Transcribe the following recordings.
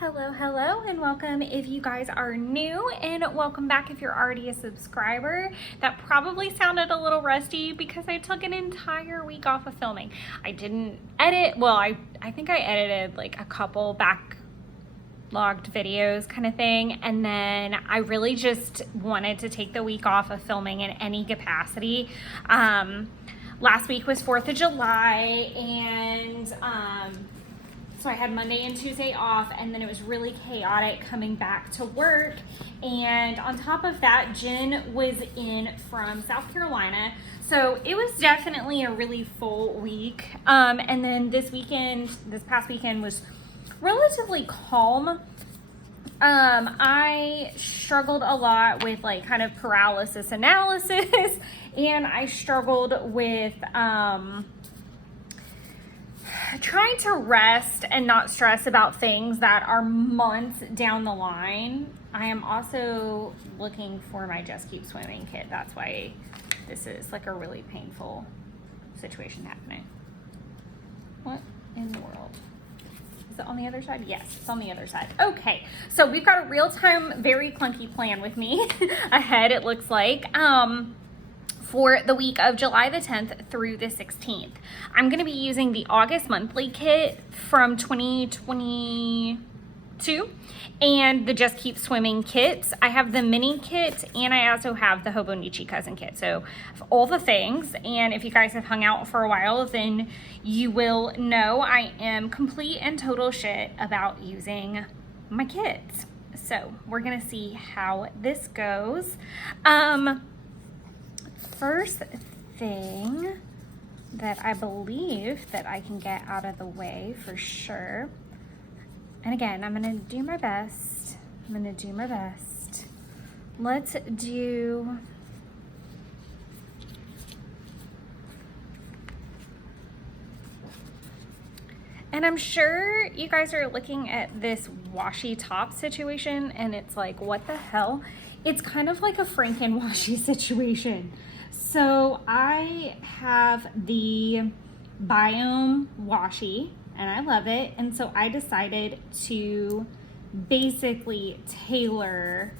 Hello, hello, and welcome if you guys are new, and welcome back if you're already a subscriber. That probably sounded a little rusty because I took an entire week off of filming. I didn't edit, well, I think I edited like a couple backlogged videos kind of thing, and then I really just wanted to take the week off of filming in any capacity. Last week was 4th of July, and so I had Monday and Tuesday off, and then it was really chaotic coming back to work. And on top of that, Jen was in from South Carolina. So it was definitely a really full week. And then this past weekend was relatively calm. I struggled a lot with like kind of paralysis analysis, and I struggled with, trying to rest and not stress about things that are months down the line. I am also looking for my Just Keep Swimming kit. That's why this is like a really painful situation happening. What in the world? Is it on the other side? Yes, it's on the other side. Okay, so we've got a real-time, very clunky plan with me ahead, it looks like. For the week of July the 10th through the 16th. I'm going to be using the August monthly kit from 2022 and the Just Keep Swimming kits. I have the mini kit, and I also have the Hobonichi cousin kit. So all the things, and if you guys have hung out for a while, then you will know I am complete and total shit about using my kits. So we're going to see how this goes. First thing that I believe that I can get out of the way for sure, and again, I'm gonna do my best. Let's do, and I'm sure you guys are looking at this washi top situation and it's like, what the hell? It's kind of like a Franken washi situation. So I have the Biome washi and I love it. And so I decided to basically tailor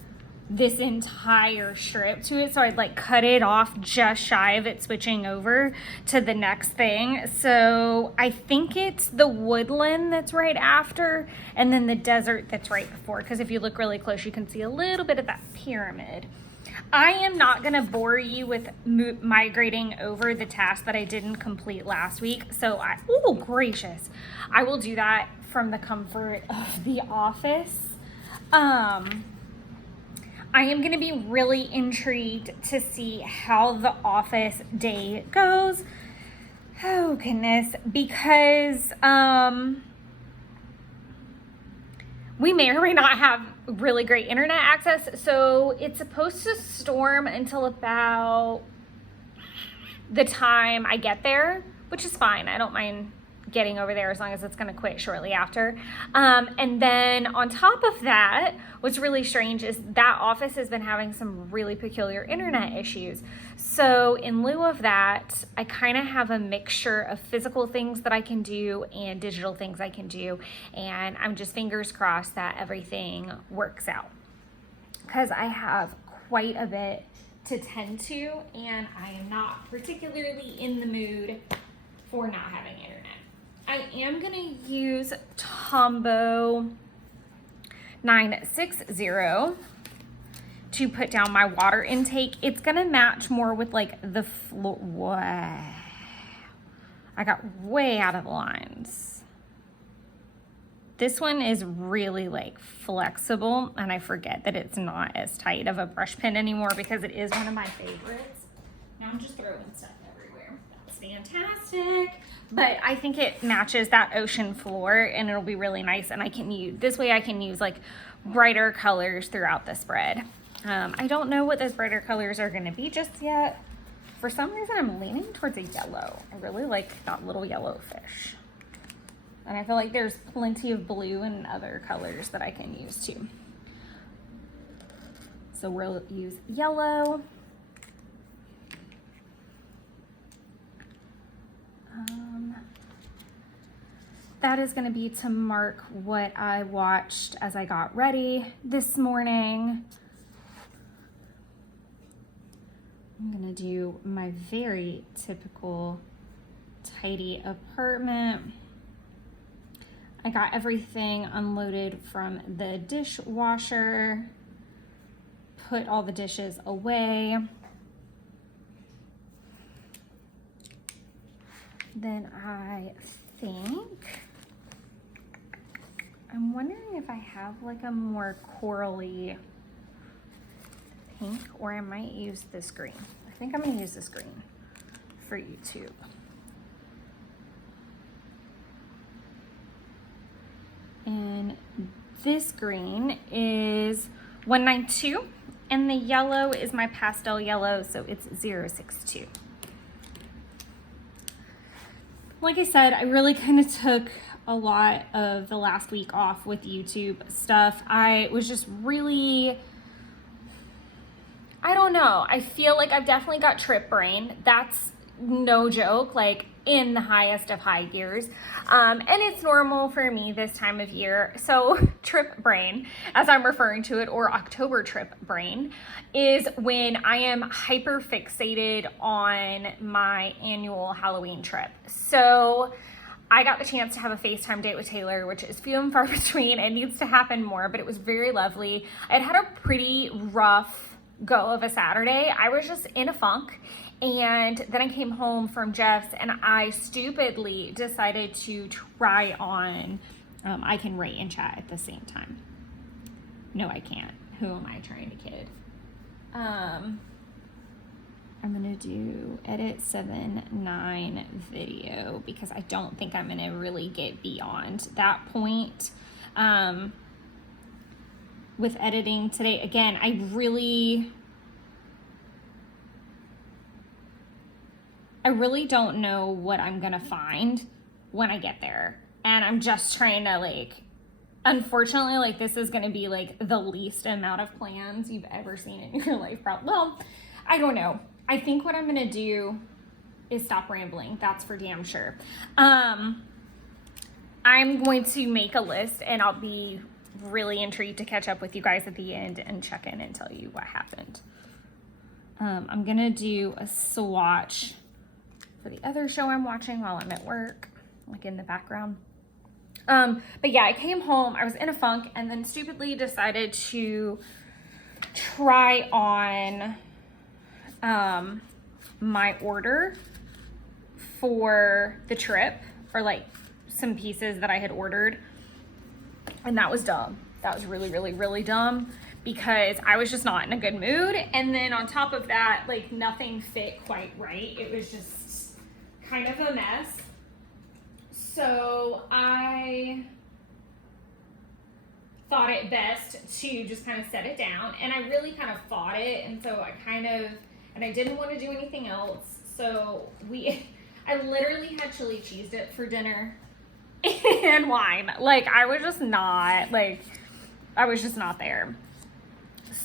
this entire strip to it. So I'd like cut it off just shy of it switching over to the next thing. So I think it's the woodland that's right after, and then the desert that's right before. Because if you look really close, you can see a little bit of that pyramid. I am not going to bore you with migrating over the task that I didn't complete last week. So oh gracious, I will do that from the comfort of the office. I am going to be really intrigued to see how the office day goes. Oh goodness, because we may or may not have really great internet access. So it's supposed to storm until about the time I get there, which is fine. I don't mind getting over there as long as it's going to quit shortly after. And then on top of that, what's really strange is that office has been having some really peculiar internet issues. So in lieu of that, I kind of have a mixture of physical things that I can do and digital things I can do. And I'm just fingers crossed that everything works out, because I have quite a bit to tend to, and I am not particularly in the mood for not having internet. I am going to use Tombow 960 to put down my water intake. It's going to match more with like the floor. Wow. I got way out of the lines. This one is really like flexible, and I forget that it's not as tight of a brush pen anymore because it is one of my favorites. Now I'm just throwing stuff everywhere. That's fantastic. But I think it matches that ocean floor, and it'll be really nice. And I can use, this way I can use like brighter colors throughout the spread. I don't know what those brighter colors are gonna be just yet. For some reason, I'm leaning towards a yellow. I really like that little yellow fish. And I feel like there's plenty of blue and other colors that I can use too. So we'll use yellow. that is going to be to mark what I watched as I got ready this morning. I'm going to do my very typical tidy apartment. I got everything unloaded from the dishwasher, put all the dishes away. Then I think, I'm wondering if I have like a more corally pink, or I might use this green. I think I'm gonna use this green for YouTube. And this green is 192, and the yellow is my pastel yellow, so it's 062. Like I said, I really kind of took a lot of the last week off with YouTube stuff. I was just really, I don't know. I feel like I've definitely got trip brain. That's no joke, like in the highest of high gears. And it's normal for me this time of year. So trip brain, as I'm referring to it, or October trip brain, is when I am hyper fixated on my annual Halloween trip. So I got the chance to have a FaceTime date with Taylor, which is few and far between. It needs to happen more, but it was very lovely. I'd had a pretty rough go of a Saturday. I was just in a funk. And then I came home from Jeff's and I stupidly decided to try on, I can write and chat at the same time. No, I can't. Who am I trying to kid? I'm gonna do edit 7/9 video because I don't think I'm gonna really get beyond that point. With editing today, again, I really don't know what I'm gonna find when I get there. And I'm just trying to like, unfortunately, like this is gonna be like the least amount of plans you've ever seen in your life. Well, I don't know. I think what I'm gonna do is stop rambling. That's for damn sure. I'm going to make a list and I'll be really intrigued to catch up with you guys at the end and check in and tell you what happened. I'm gonna do a swatch for the other show I'm watching while I'm at work, like in the background. But yeah, I came home, I was in a funk, and then stupidly decided to try on my order for the trip, or like some pieces that I had ordered. And that was dumb. That was really, really, really dumb because I was just not in a good mood. And then on top of that, like nothing fit quite right. It was just kind of a mess. So I thought it best to just kind of set it down, and I really kind of fought it, and so I didn't want to do anything else. So I literally had chili cheese dip for dinner and wine. Like I was just not there.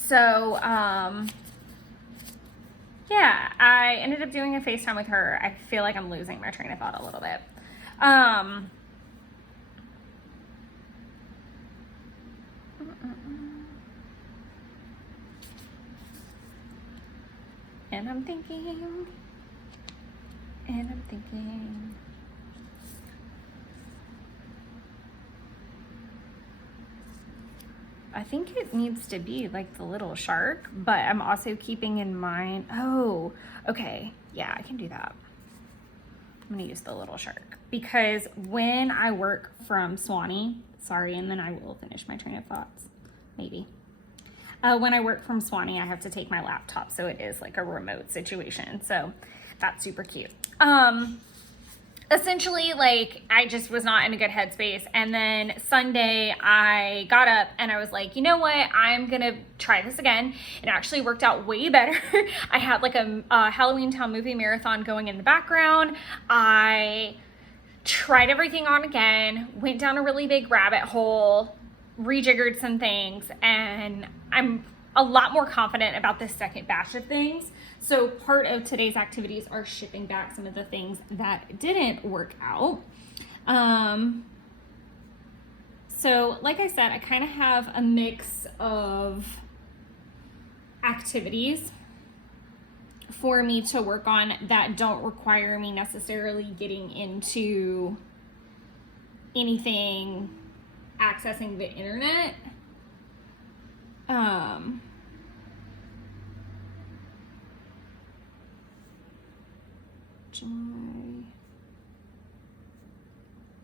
So yeah, I ended up doing a FaceTime with her. I feel like I'm losing my train of thought a little bit. And I'm thinking. I think it needs to be like the little shark, but I'm also keeping in mind, oh, okay, yeah, I can do that. I'm gonna use the little shark because when I work from Swanee, and then I will finish my train of thoughts, maybe. When I work from Swanee, I have to take my laptop, so it is like a remote situation, so that's super cute. Essentially, like, I just was not in a good headspace. And then Sunday, I got up and I was like, you know what? I'm going to try this again. It actually worked out way better. I had like a Halloween Town movie marathon going in the background. I tried everything on again, went down a really big rabbit hole, rejiggered some things, and I'm a lot more confident about this second batch of things. So part of today's activities are shipping back some of the things that didn't work out. So like I said, I kind of have a mix of activities for me to work on that don't require me necessarily getting into anything accessing the internet.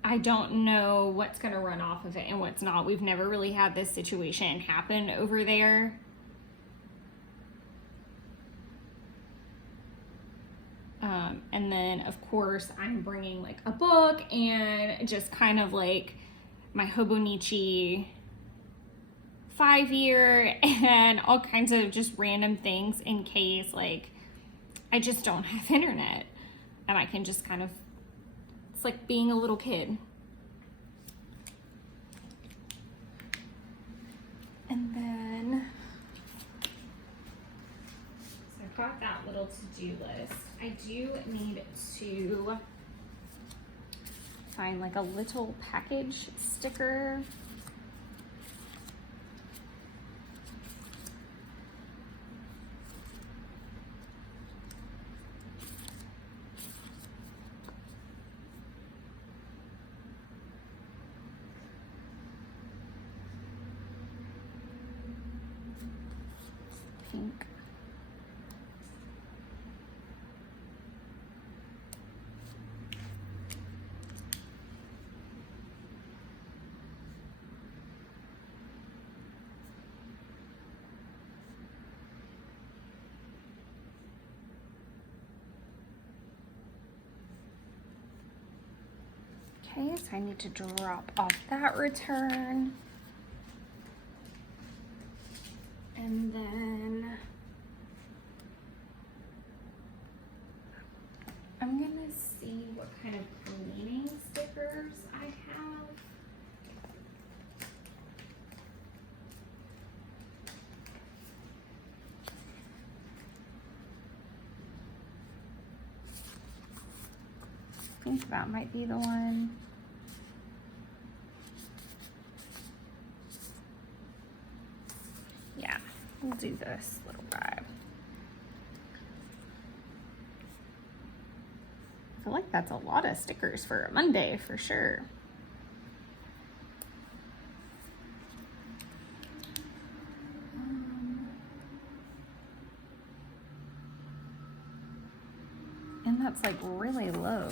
I don't know what's going to run off of it and what's not. We've never really had this situation happen over there. And then of course I'm bringing like a book and just kind of like my Hobonichi 5-year and all kinds of just random things in case like I just don't have internet and I can just kind of, it's like being a little kid. And then, so I've got that little to-do list. I do need to find like a little package sticker. Pink. Okay, so I need to drop off that return. And then I'm gonna see what kind of cleaning stickers I have. I think that might be the one. Yeah, we'll do this little guy. I feel like that's a lot of stickers for a Monday for sure. And that's like really low.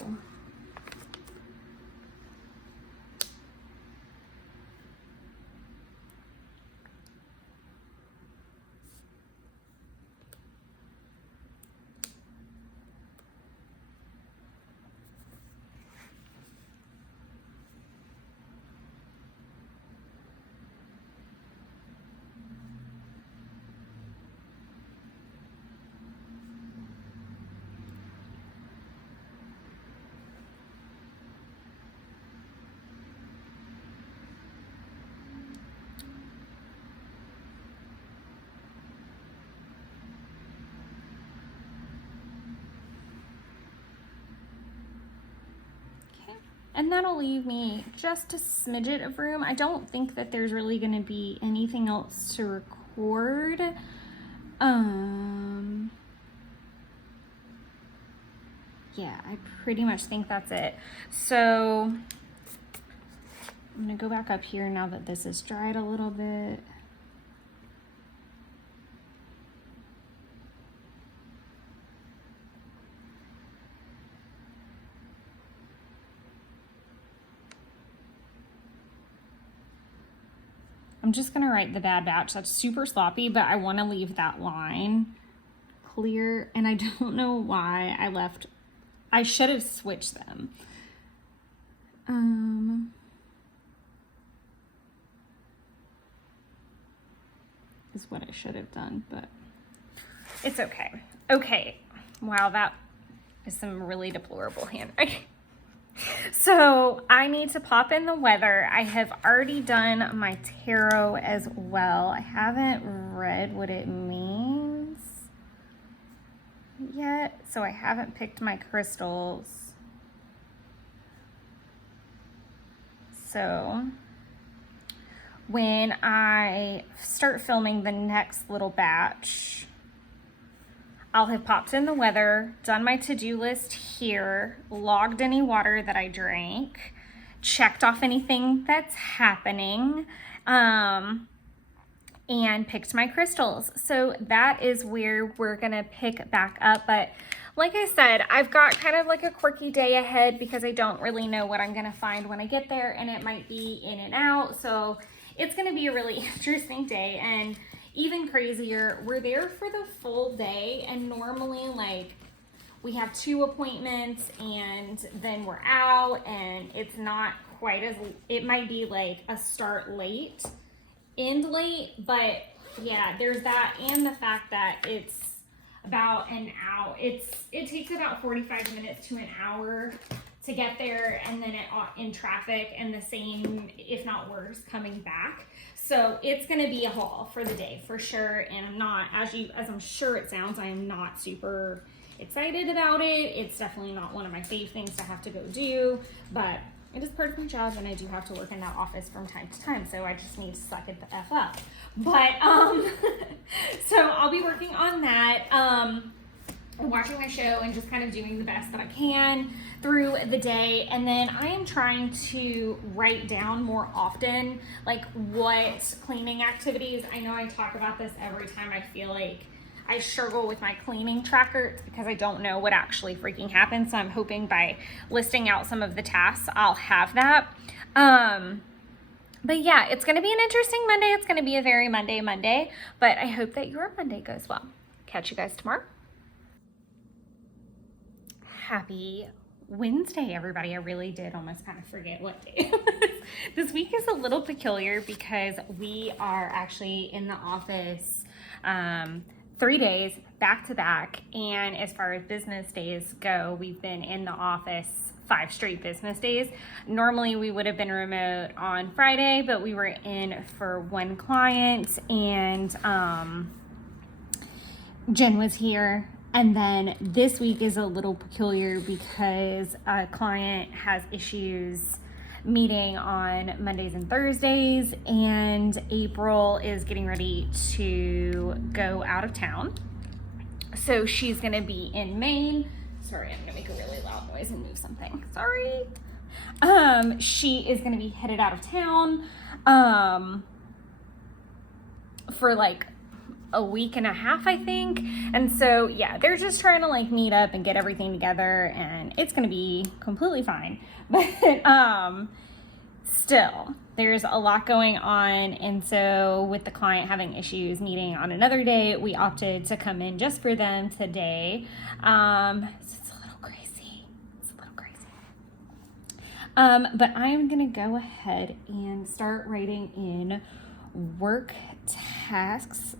And that'll leave me just a smidget of room. I don't think that there's really going to be anything else to record. Yeah, I pretty much think that's it. So I'm going to go back up here now that this is dried a little bit. I'm just gonna write the Bad Batch. That's super sloppy, but I wanna leave that line clear, and I don't know why I left. I should have switched them. Is what I should have done, but it's okay. Okay, wow, that is some really deplorable handwriting. So I need to pop in the weather. I have already done my tarot as well. I haven't read what it means yet, so I haven't picked my crystals. So when I start filming the next little batch, I'll have popped in the weather, done my to-do list here, logged any water that I drank, checked off anything that's happening, and picked my crystals. So that is where we're gonna pick back up. But like I said, I've got kind of like a quirky day ahead because I don't really know what I'm gonna find when I get there, and it might be in and out. So it's gonna be a really interesting day. And even crazier, we're there for the full day, and normally like we have 2 appointments and then we're out, and it's not quite as, it might be like a start late, end late, but yeah, there's that, and the fact that it's about an hour, it takes about 45 minutes to an hour to get there, and then in traffic, and the same, if not worse, coming back. So it's gonna be a haul for the day for sure, and I'm not, as I'm sure it sounds, I am not super excited about it. It's definitely not one of my fave things to have to go do, but it is part of my job, and I do have to work in that office from time to time, so I just need to suck it the F up. But so I'll be working on that, watching my show and just kind of doing the best that I can through the day. And then I am trying to write down more often, like what cleaning activities. I know I talk about this every time. I feel like I struggle with my cleaning tracker because I don't know what actually freaking happens. So I'm hoping by listing out some of the tasks, I'll have that. But yeah, it's going to be an interesting Monday. It's going to be a very Monday, but I hope that your Monday goes well. Catch you guys tomorrow. Happy Wednesday, everybody. I really did almost kind of forget what day it was. This week is a little peculiar because we are actually in the office 3 days back to back, and as far as business days go, we've been in the office 5 straight business days. Normally we would have been remote on Friday, but we were in for one client, and Jen was here. And then this week is a little peculiar because a client has issues meeting on Mondays and Thursdays, and April is getting ready to go out of town. So she's gonna be in Maine. Sorry, I'm gonna make a really loud noise and move something. Sorry. She is gonna be headed out of town for like a week and a half, I think. And so yeah, they're just trying to like meet up and get everything together, and it's gonna be completely fine. But still, there's a lot going on, and so with the client having issues meeting on another day, we opted to come in just for them today. So it's a little crazy. But I'm gonna go ahead and start writing in work tasks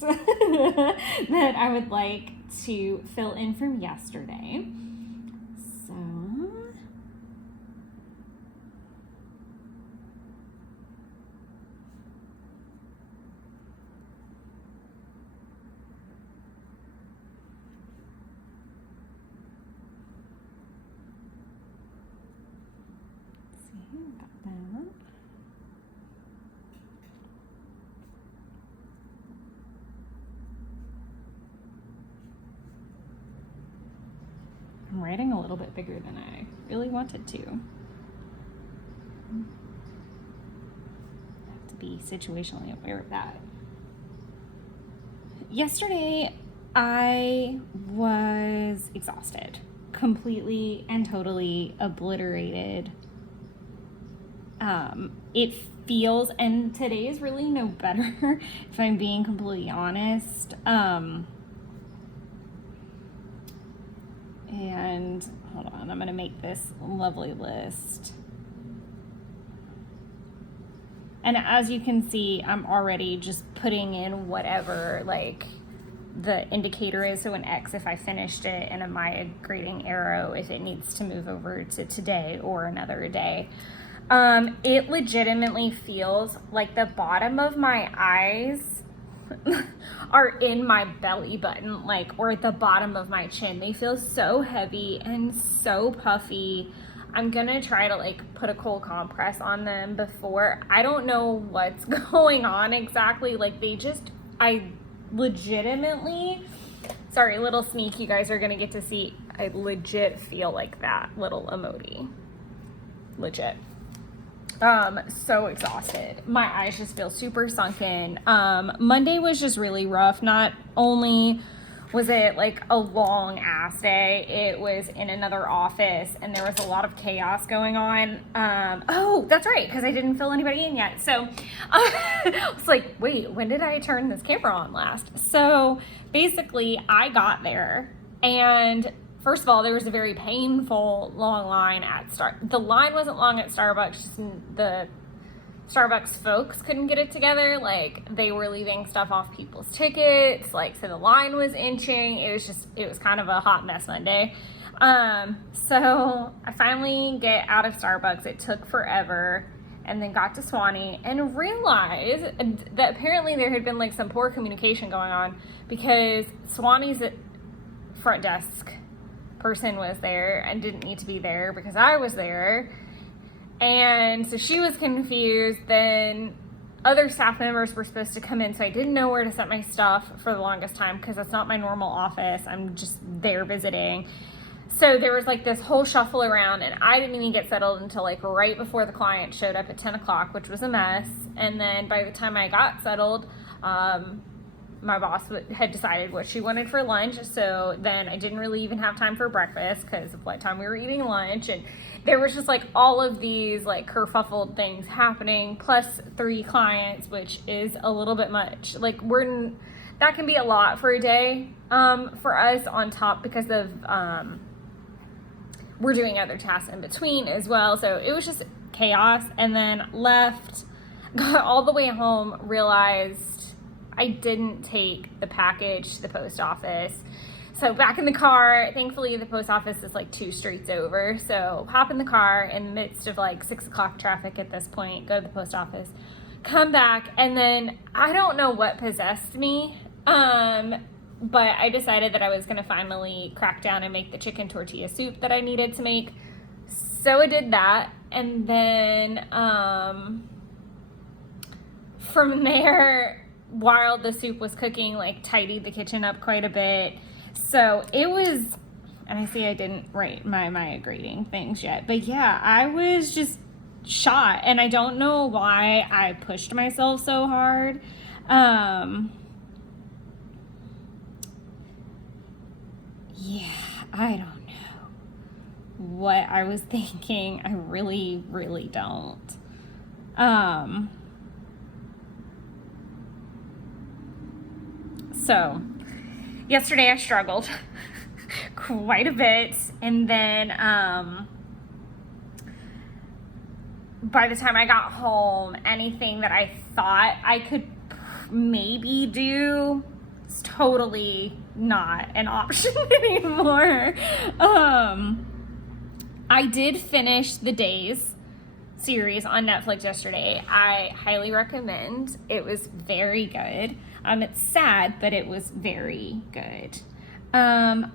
that I would like to fill in from yesterday. So got that. I'm writing a little bit bigger than I really wanted to. I have to be situationally aware of that. Yesterday, I was exhausted, completely and totally obliterated. It feels, and today is really no better, if I'm being completely honest. And hold on, I'm gonna make this lovely list. And as you can see, I'm already just putting in whatever like the indicator is. So an X if I finished it, and a migrating arrow if it needs to move over to today or another day. It legitimately feels like the bottom of my eyes are in my belly button, like, or at the bottom of my chin. They feel so heavy and so puffy. I'm gonna try to like put a cold compress on them before. I don't know what's going on exactly. Like I legitimately, sorry, little sneak you guys are gonna get to see. I legit feel like that little emoji. Legit. So exhausted. My eyes just feel super sunken. Monday was just really rough. Not only was it like a long ass day, it was in another office and there was a lot of chaos going on. Oh, that's right, because I didn't fill anybody in yet. So I was like, wait, when did I turn this camera on last? So basically I got there, and first of all, there was a very painful long line at the line wasn't long at Starbucks, just the Starbucks folks couldn't get it together. Like, they were leaving stuff off people's tickets, like, so the line was inching. It was kind of a hot mess Monday. So I finally get out of Starbucks. It took forever, and then got to Swanee and realized that apparently there had been like some poor communication going on, because Swanee's front desk person was there and didn't need to be there because I was there. And so she was confused. Then other staff members were supposed to come in, so I didn't know where to set my stuff for the longest time because that's not my normal office. I'm just there visiting. So there was like this whole shuffle around, and I didn't even get settled until like right before the client showed up at 10 o'clock, which was a mess. And then by the time I got settled, my boss had decided what she wanted for lunch, so then I didn't really even have time for breakfast because of what time we were eating lunch, and there was just like all of these like kerfuffled things happening, plus 3 clients, which is a little bit much. Like, that can be a lot for a day for us, on top because of we're doing other tasks in between as well. So it was just chaos. And then left, got all the way home, realized I didn't take the package to the post office. So back in the car, thankfully the post office is like 2 streets over. So hop in the car in the midst of like 6 o'clock traffic at this point, go to the post office, come back, and then I don't know what possessed me. But I decided that I was gonna finally crack down and make the chicken tortilla soup that I needed to make. So I did that, and then from there, while the soup was cooking, like tidied the kitchen up quite a bit. So it was, and I see I didn't write my grading things yet, but yeah, I was just shot, and I don't know why I pushed myself so hard. Yeah, I don't know what I was thinking. I really, really don't. So yesterday I struggled quite a bit, and then by the time I got home, anything that I thought I could maybe do is totally not an option anymore. I did finish the Days series on Netflix yesterday. I highly recommend. It was very good. It's sad, but it was very good. I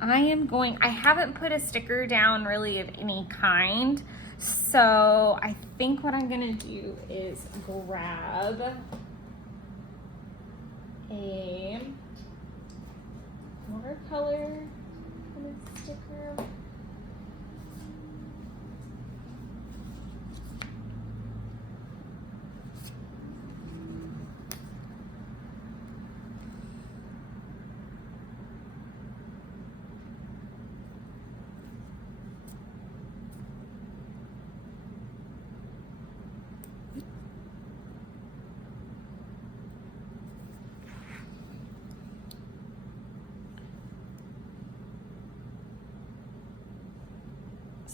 haven't put a sticker down really of any kind, so I think what I'm gonna do is grab a watercolor kind of sticker.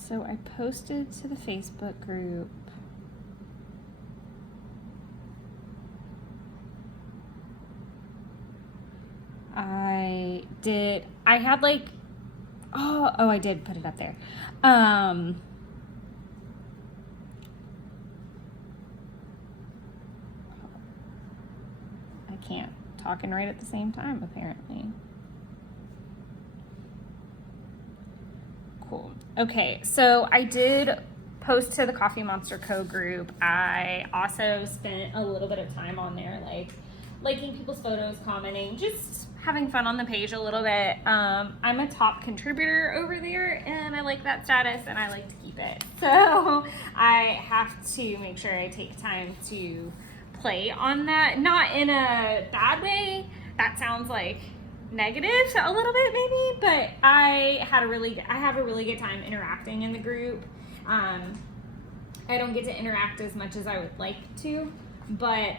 So I posted to the Facebook group. I had like, I did put it up there. I can't talk and write at the same time, apparently. Cool. Okay, so I did post to the Coffee Monster Co group. I also spent a little bit of time on there, like liking people's photos, commenting, just having fun on the page a little bit. I'm a top contributor over there, and I like that status, and I like to keep it. So I have to make sure I take time to play on that, not in a bad way. That sounds like negative a little bit maybe, but I have a really good time interacting in the group. I don't get to interact as much as I would like to, but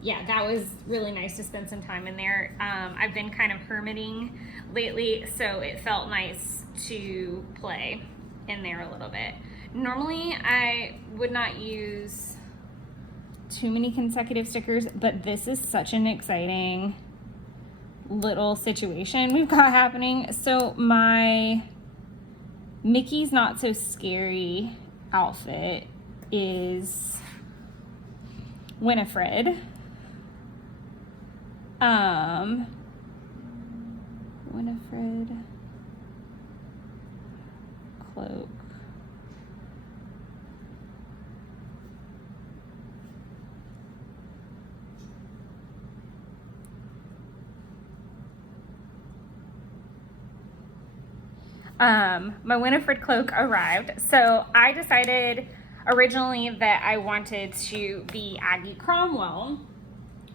yeah, that was really nice to spend some time in there. I've been kind of hermiting lately, so it felt nice to play in there a little bit. Normally I would not use too many consecutive stickers, but this is such an exciting little situation we've got happening. So my Mickey's Not So Scary outfit is Winifred. Winifred cloak. My Winifred cloak arrived. So I decided originally that I wanted to be Aggie Cromwell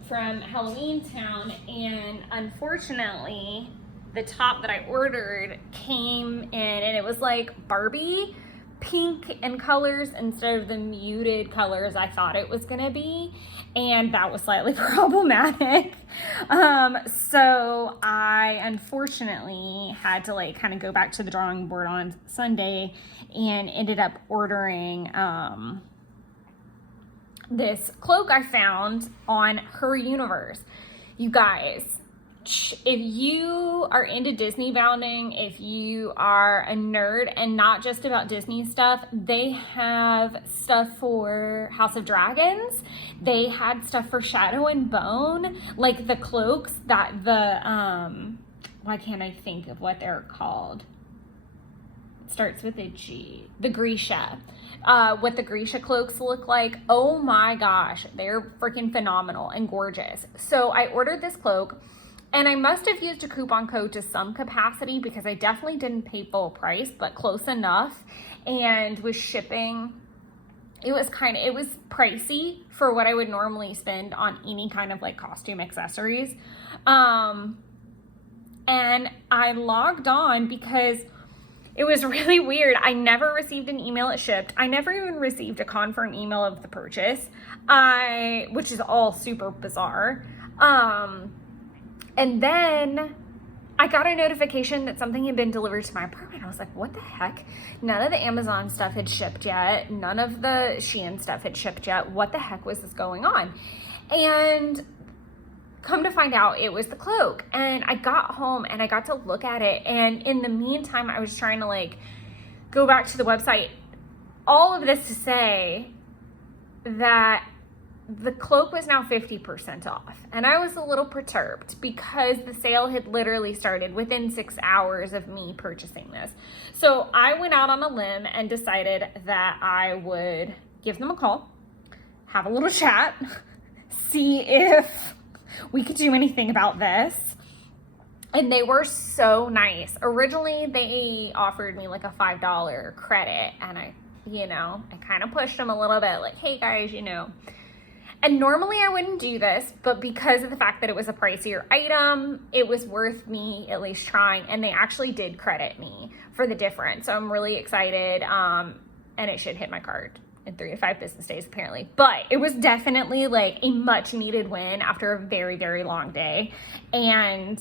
from Halloween Town, and unfortunately the top that I ordered came in and it was like Barbie pink in colors instead of the muted colors I thought it was gonna be, and that was slightly problematic. So I unfortunately had to like kind of go back to the drawing board on Sunday and ended up ordering this cloak I found on Her Universe. You guys, if you are into Disney bounding, if you are a nerd and not just about Disney stuff, they have stuff for House of Dragons. They had stuff for Shadow and Bone, like the cloaks that why can't I think of what they're called? It starts with a G. The Grisha. What the Grisha cloaks look like. Oh my gosh, they're freaking phenomenal and gorgeous. So I ordered this cloak, and I must have used a coupon code to some capacity because I definitely didn't pay full price, but close enough. And with shipping, it was pricey for what I would normally spend on any kind of like costume accessories. And I logged on because it was really weird. I never received an email it shipped. I never even received a confirm email of the purchase, which is all super bizarre. And then I got a notification that something had been delivered to my apartment. I was like, what the heck? None of the Amazon stuff had shipped yet. None of the Shein stuff had shipped yet. What the heck was this going on? And come to find out, it was the cloak. And I got home and I got to look at it. And in the meantime, I was trying to like go back to the website. All of this to say that the cloak was now 50% off, and I was a little perturbed because the sale had literally started within 6 hours of me purchasing this. So I went out on a limb and decided that I would give them a call, have a little chat, see if we could do anything about this. And they were so nice. Originally, they offered me like a $5 credit, and I kind of pushed them a little bit, like, hey guys, And normally I wouldn't do this, but because of the fact that it was a pricier item, it was worth me at least trying. And they actually did credit me for the difference. So I'm really excited. And it should hit my card in 3 to 5 business days apparently. But it was definitely like a much needed win after a very, very long day. And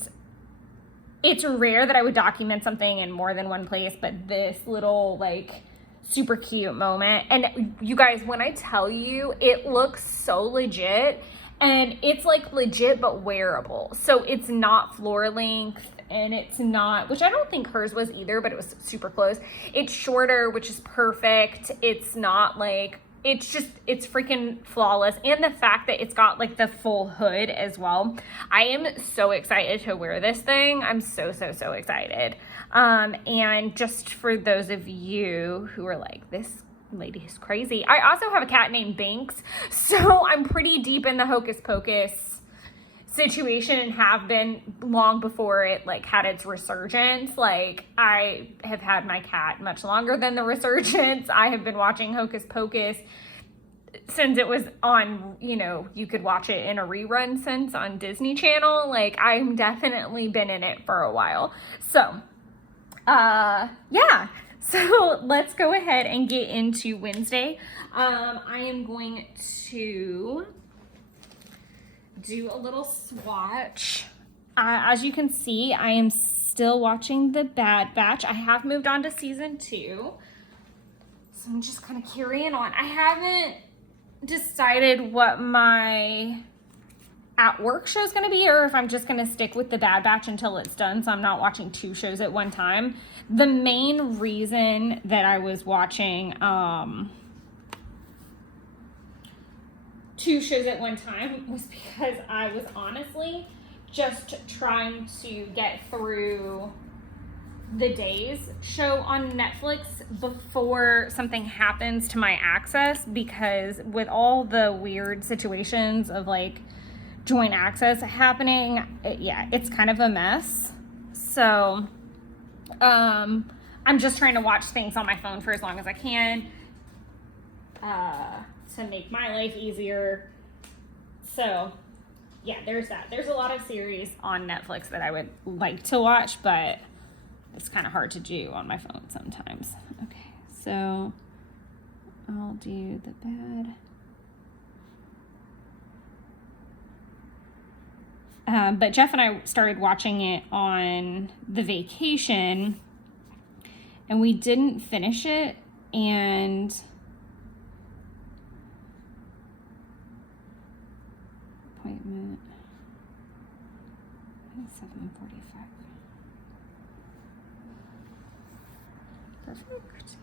it's rare that I would document something in more than one place, but this little like super cute moment. And you guys, when I tell you, it looks so legit, and it's like legit but wearable. So it's not floor length, and it's not, which I don't think hers was either, but it was super close. It's shorter, which is perfect. It's not like, it's freaking flawless. And the fact that it's got like the full hood as well. I am so excited to wear this thing. I'm so excited. And just for those of you who are like, this lady is crazy. I also have a cat named Binks, so I'm pretty deep in the Hocus Pocus situation and have been long before it like had its resurgence. Like, I have had my cat much longer than the resurgence. I have been watching Hocus Pocus since it was on, you know, you could watch it in a rerun since on Disney Channel. Like, I've definitely been in it for a while. So, yeah. So let's go ahead and get into Wednesday. I am going to do a little swatch. As you can see, I am still watching The Bad Batch. I have moved on to season 2. So I'm just kind of carrying on. I haven't decided what my at work show is going to be, or if I'm just going to stick with The Bad Batch until it's done, so I'm not watching 2 shows at one time. The main reason that I was watching 2 shows at one time was because I was honestly just trying to get through the Days show on Netflix before something happens to my access, because with all the weird situations of like joint access happening, yeah, it's kind of a mess. So I'm just trying to watch things on my phone for as long as I can to make my life easier. So yeah, there's that. There's a lot of series on Netflix that I would like to watch, but it's kind of hard to do on my phone sometimes. Okay, so I'll do The Bad. But Jeff and I started watching it on the vacation, and we didn't finish it, and appointment 7:45. Perfect.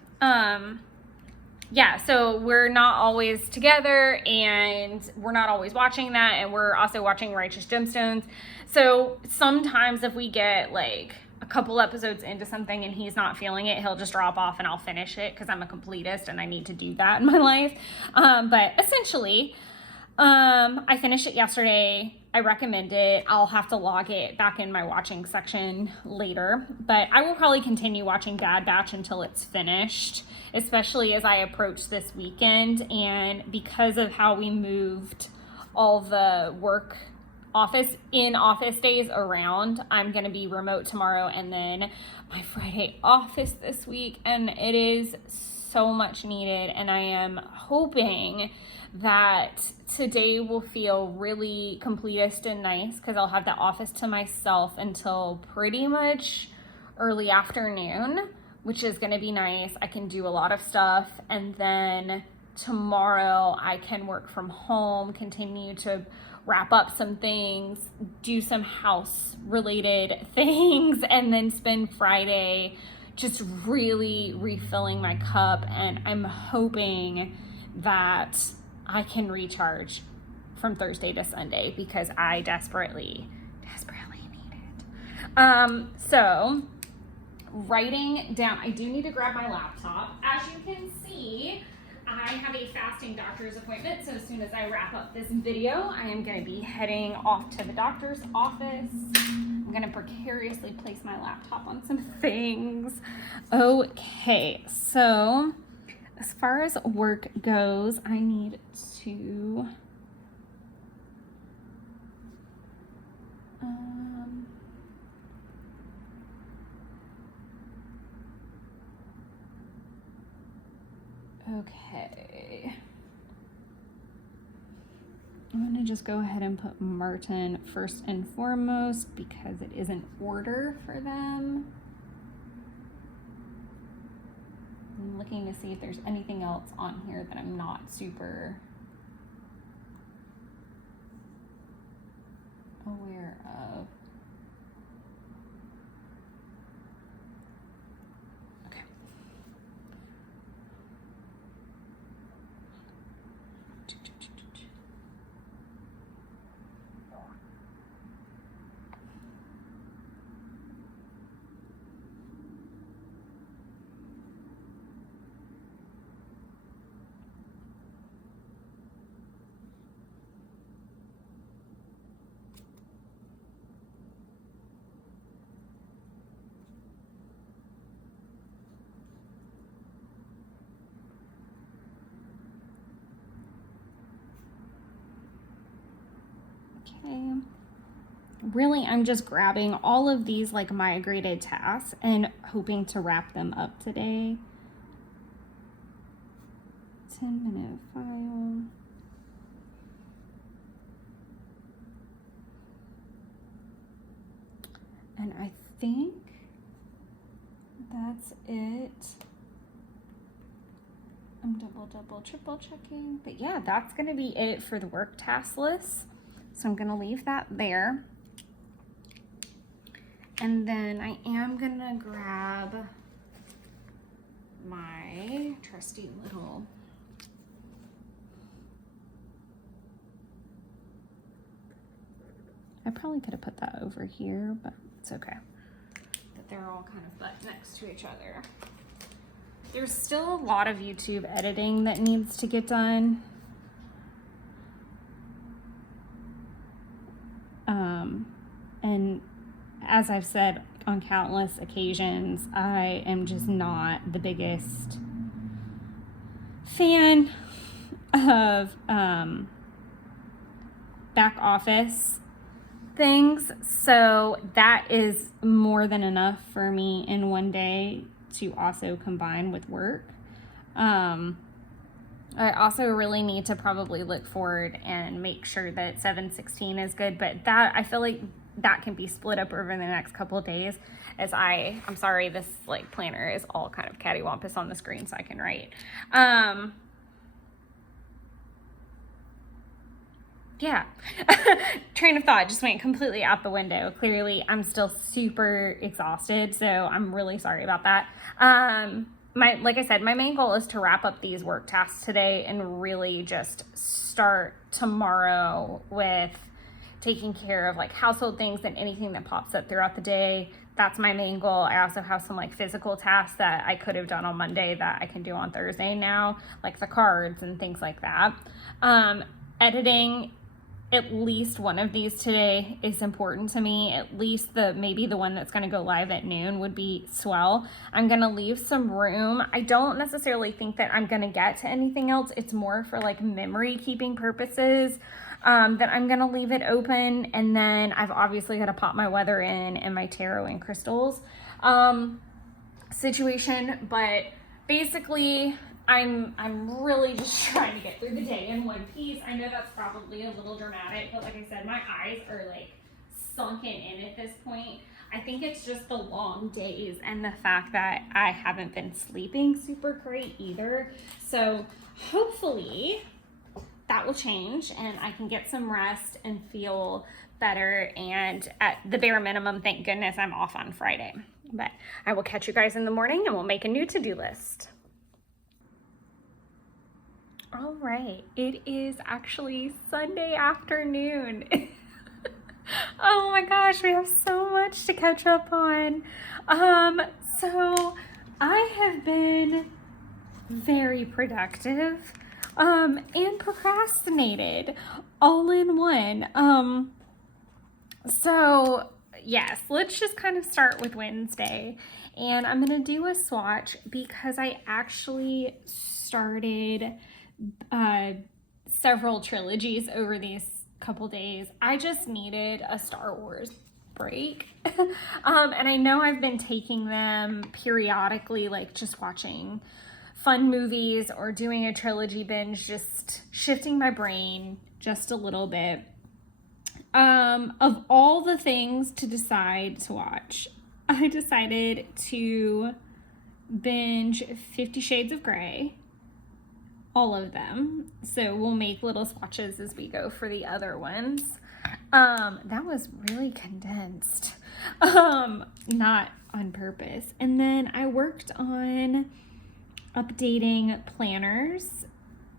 Yeah, so we're not always together, and we're not always watching that, and we're also watching Righteous Gemstones. So sometimes if we get like a couple episodes into something and he's not feeling it, he'll just drop off and I'll finish it because I'm a completist and I need to do that in my life. But essentially, I finished it yesterday. I recommend it. I'll have to log it back in my watching section later, but I will probably continue watching Bad Batch until it's finished, especially as I approach this weekend. And because of how we moved all the office days around, I'm going to be remote tomorrow and then my Friday office this week. And it is so much needed. And I am hoping that today will feel really completist and nice because I'll have the office to myself until pretty much early afternoon, which is going to be nice. I can do a lot of stuff, and then tomorrow I can work from home, continue to wrap up some things, do some house related things, and then spend Friday just really refilling my cup. And I'm hoping that I can recharge from Thursday to Sunday because I desperately need it. So writing down, I do need to grab my laptop. As you can see, I have a fasting doctor's appointment. So as soon as I wrap up this video, I am going to be heading off to the doctor's office. I'm going to precariously place my laptop on some things. Okay, so as far as work goes, I need to okay. I'm going to just go ahead and put Martin first and foremost because it is an order for them. I'm looking to see if there's anything else on here that I'm not super aware of. Okay. Okay. Really, I'm just grabbing all of these like migrated tasks and hoping to wrap them up today. 10-minute file. And I think that's it. I'm double, triple checking. But yeah, that's gonna be it for the work task list. So I'm gonna leave that there. And then I am gonna grab my trusty little I probably could have put that over here, but it's okay. That they're all kind of butt next to each other. There's still a lot of YouTube editing that needs to get done. And as I've said on countless occasions, I am just not the biggest fan of back office things, so that is more than enough for me in one day to also combine with work. I also really need to probably look forward and make sure that 7/16 is good, but that I feel like that can be split up over the next couple of days, as I'm sorry, this like planner is all kind of cattywampus on the screen so I can write. Yeah, train of thought just went completely out the window. Clearly, I'm still super exhausted, so I'm really sorry about that. Like I said, my main goal is to wrap up these work tasks today and really just start tomorrow with taking care of like household things and anything that pops up throughout the day. That's my main goal. I also have some like physical tasks that I could have done on Monday that I can do on Thursday now, like the cards and things like that. Editing at least one of these today is important to me. At least maybe the one that's going to go live at noon would be swell. I'm going to leave some room. I don't necessarily think that I'm going to get to anything else. It's more for like memory keeping purposes, that I'm going to leave it open. And then I've obviously got to pop my weather in and my tarot and crystals situation. But basically, I'm really just trying to get through the day in one piece. I know that's probably a little dramatic, but like I said, my eyes are like sunken in at this point. I think it's just the long days and the fact that I haven't been sleeping super great either. So hopefully that will change and I can get some rest and feel better. And at the bare minimum, thank goodness I'm off on Friday. But I will catch you guys in the morning and we'll make a new to-do list. All right, it is actually Sunday afternoon. Oh my gosh, we have so much to catch up on. So I have been very productive and procrastinated all in one. So yes, let's just kind of start with Wednesday. And I'm gonna do a swatch because I actually started several trilogies over these couple days. I just needed a Star Wars break. And I know I've been taking them periodically, like just watching fun movies or doing a trilogy binge, just shifting my brain just a little bit. Of all the things to decide to watch, I decided to binge 50 Shades of Grey. All of them. So we'll make little swatches as we go for the other ones. That was really condensed. Not on purpose. And then I worked on updating planners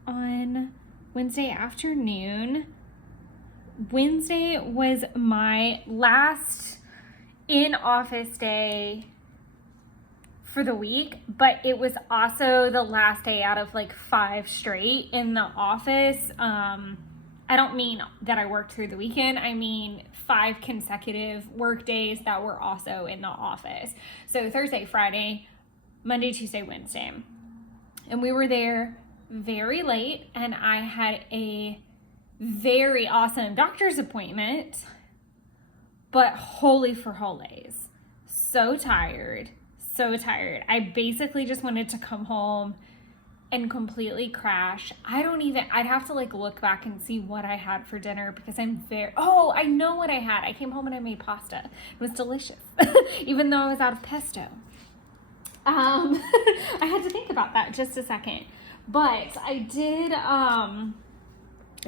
on Wednesday afternoon. Wednesday was my last in-office day for the week, but it was also the last day out of like 5 straight in the office. I don't mean that I worked through the weekend. I mean 5 consecutive work days that were also in the office. So Thursday, Friday, Monday, Tuesday, Wednesday. And we were there very late and I had a very awesome doctor's appointment, but holy for holies, so tired, so tired. I basically just wanted to come home and completely crash. I'd have to like look back and see what I had for dinner because I know what I had. I came home and I made pasta. It was delicious, even though I was out of pesto. I had to think about that just a second, but I did,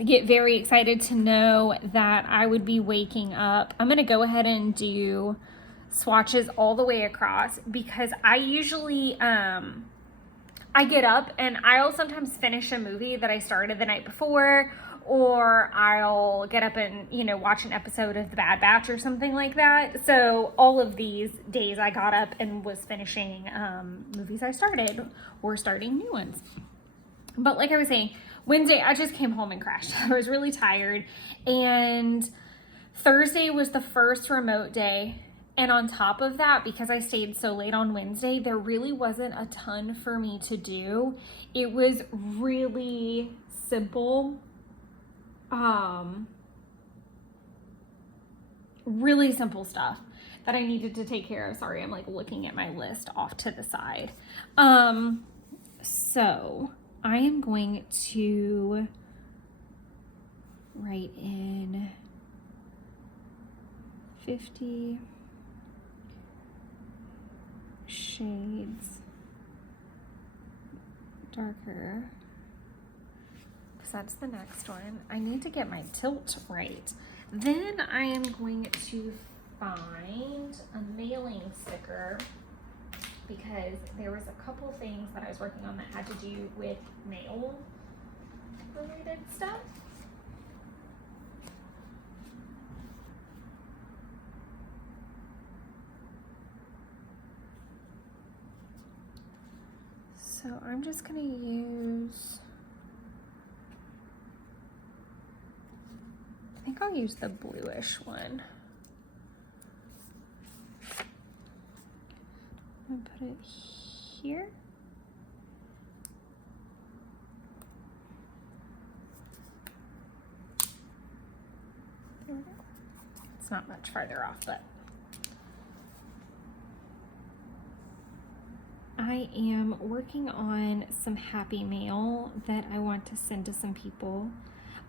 get very excited to know that I would be waking up. I'm going to go ahead and do swatches all the way across because I usually, I get up and I'll sometimes finish a movie that I started the night before, or I'll get up and, watch an episode of The Bad Batch or something like that. So all of these days I got up and was finishing movies I started or starting new ones. But like I was saying, Wednesday, I just came home and crashed. I was really tired. And Thursday was the first remote day. And on top of that, because I stayed so late on Wednesday, there really wasn't a ton for me to do. It was really simple. Really simple stuff that I needed to take care of. Sorry, I'm like looking at my list off to the side. So I am going to write in 50 shades darker, because that's the next one. I need to get my tilt right. Then I am going to find a mailing sticker because there was a couple things that I was working on that had to do with mail related stuff. So I'm just gonna use, I think I'll use the bluish one. I'm gonna put it here. There we go. It's not much farther off, but I am working on some happy mail that I want to send to some people.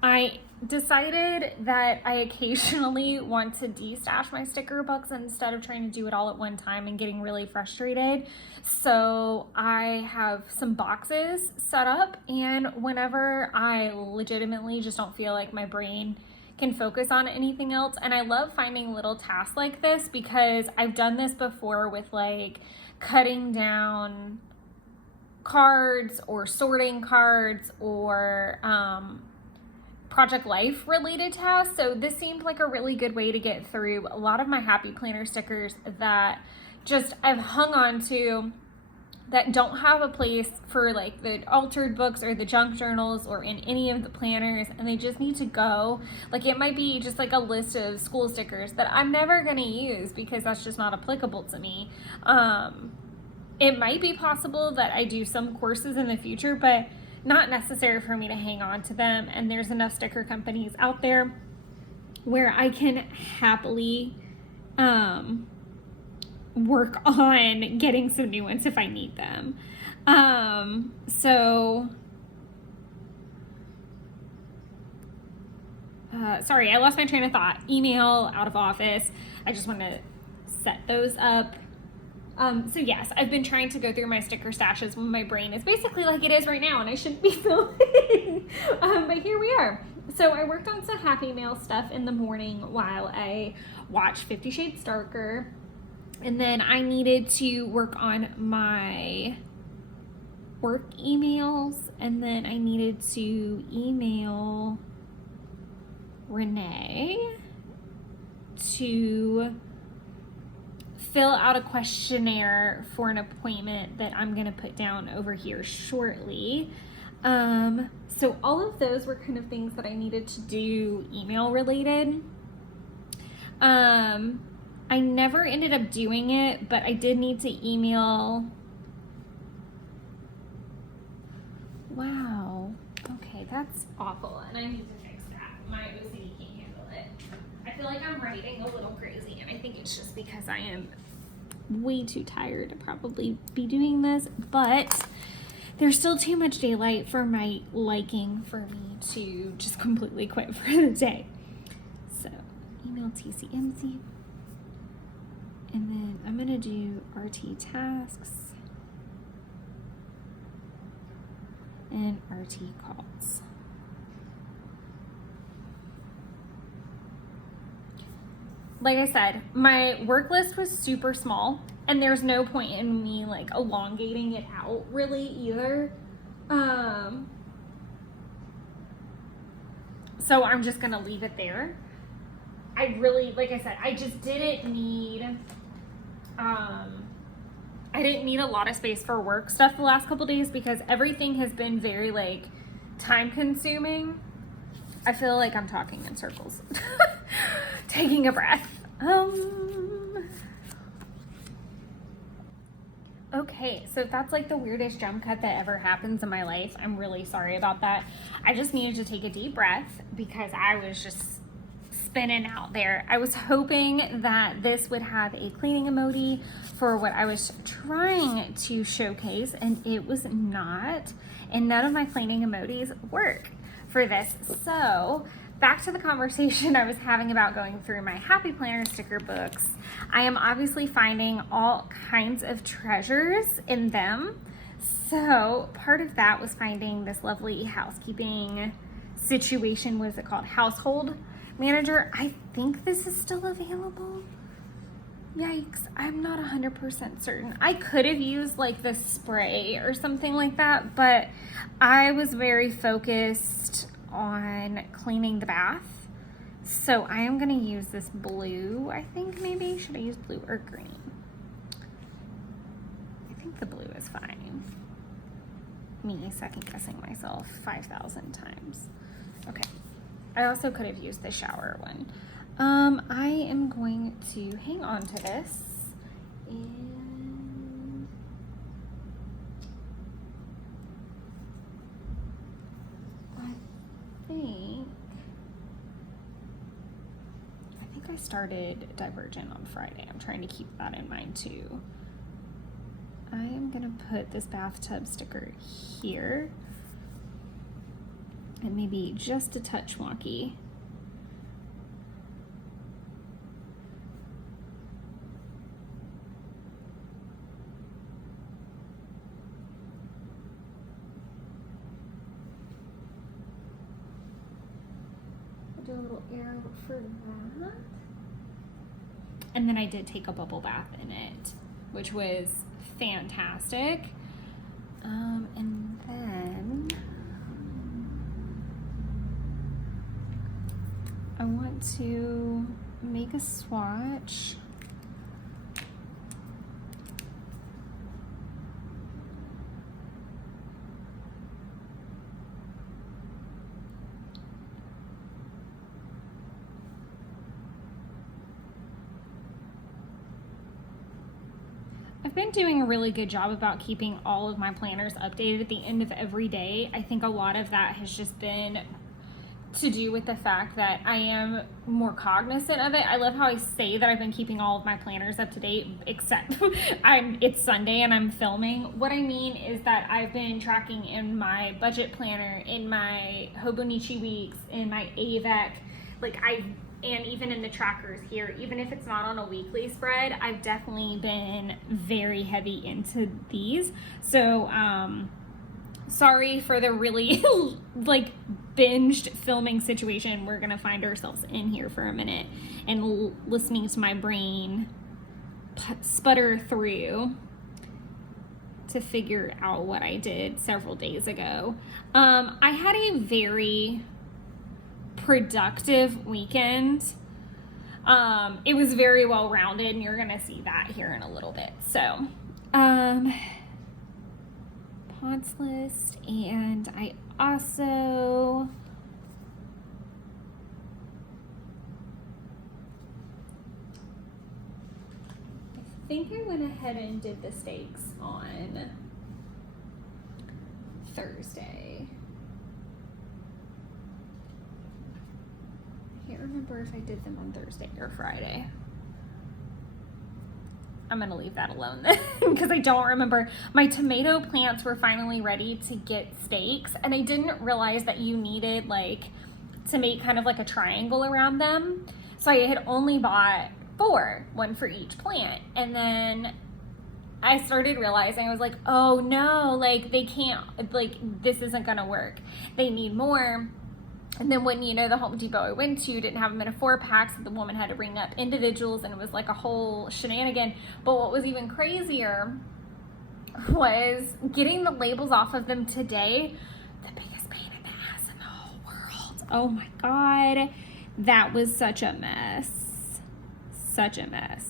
I decided that I occasionally want to de-stash my sticker books instead of trying to do it all at one time and getting really frustrated. So I have some boxes set up, and whenever I legitimately just don't feel like my brain can focus on anything else, and I love finding little tasks like this because I've done this before with like cutting down cards or sorting cards or project life related tasks. So this seemed like a really good way to get through a lot of my happy planner stickers that just I've hung on to that don't have a place for like the altered books or the junk journals or in any of the planners, and they just need to go. Like it might be just like a list of school stickers that I'm never going to use because that's just not applicable to me. It might be possible that I do some courses in the future, but not necessary for me to hang on to them. And there's enough sticker companies out there where I can happily work on getting some new ones if I need them. Sorry, I lost my train of thought. Email, out of office. I just want to set those up. So yes, I've been trying to go through my sticker stashes when my brain is basically like it is right now and I shouldn't be filming. But here we are. So I worked on some happy mail stuff in the morning while I watched 50 Shades Darker. And then I needed to work on my work emails. And then I needed to email Renee to fill out a questionnaire for an appointment that I'm going to put down over here shortly. So all of those were kind of things that I needed to do email related. I never ended up doing it, but I did need to email. Wow. Okay, that's awful, and I need to fix that. my OCD can't handle it. I feel like I'm writing a little crazy, and I think it's just because I am way too tired to probably be doing this, but there's still too much daylight for my liking for me to just completely quit for the day. So, email TCMC. And then I'm gonna do RT tasks and RT calls. Like I said, my work list was super small, and there's no point in me like elongating it out really either. So I'm just gonna leave it there. I really, like I said, I just didn't need, I didn't need a lot of space for work stuff the last couple days because everything has been very like time consuming. I feel like I'm talking in circles. Taking a breath. Okay, so if that's like the weirdest jump cut that ever happens in my life, I'm really sorry about that. I just needed to take a deep breath because I was just spinning out there. I was hoping that this would have a cleaning emoji for what I was trying to showcase, and it was not. And none of my cleaning emojis work for this. So back to the conversation I was having about going through my Happy Planner sticker books. I am obviously finding all kinds of treasures in them. So part of that was finding this lovely housekeeping situation. What is it called? Household Manager. I think this is still available. Yikes, I'm not 100% certain. I could have used like the spray or something like that, but I was very focused on cleaning the bath. So I am gonna use this blue, I think maybe. Should I use blue or green? I think the blue is fine. Me second guessing myself 5,000 times. Okay, I also could have used the shower one. I am going to hang on to this and I think I started Divergent on Friday. I'm trying to keep that in mind too. I am gonna put this bathtub sticker here and maybe just a touch wonky. Do a little arrow for that. And then I did take a bubble bath in it, which was fantastic. And then I want to make a swatch. I've been doing a really good job about keeping all of my planners updated at the end of every day. I think a lot of that has just been to do with the fact that I am more cognizant of it. I love how I say that I've been keeping all of my planners up to date, except it's Sunday and I'm filming. What I mean is that I've been tracking in my budget planner, in my Hobonichi weeks, in my AVEC, and even in the trackers here, even if it's not on a weekly spread, I've definitely been very heavy into these. So, sorry for the really binged filming situation we're gonna find ourselves in here for a minute and listening to my brain sputter through to figure out what I did several days ago. I had a very productive weekend. It was very well rounded, and you're gonna see that here in a little bit. So pods list, and I also I think I went ahead and did the steaks on Thursday. remember if I did them on Thursday or Friday. I'm gonna leave that alone then because I don't remember. My tomato plants were finally ready to get stakes, and I didn't realize that you needed like to make kind of like a triangle around them. So I had only bought 4, one for each plant. And then I started realizing, I was like, oh no, like they can't, like this isn't gonna work. They need more. And then when, you know, the Home Depot I went to didn't have them in a 4-pack, so the woman had to bring up individuals, and it was like a whole shenanigan. But what was even crazier was getting the labels off of them today. The biggest pain in the ass in the whole world. Oh my God. That was such a mess. Such a mess.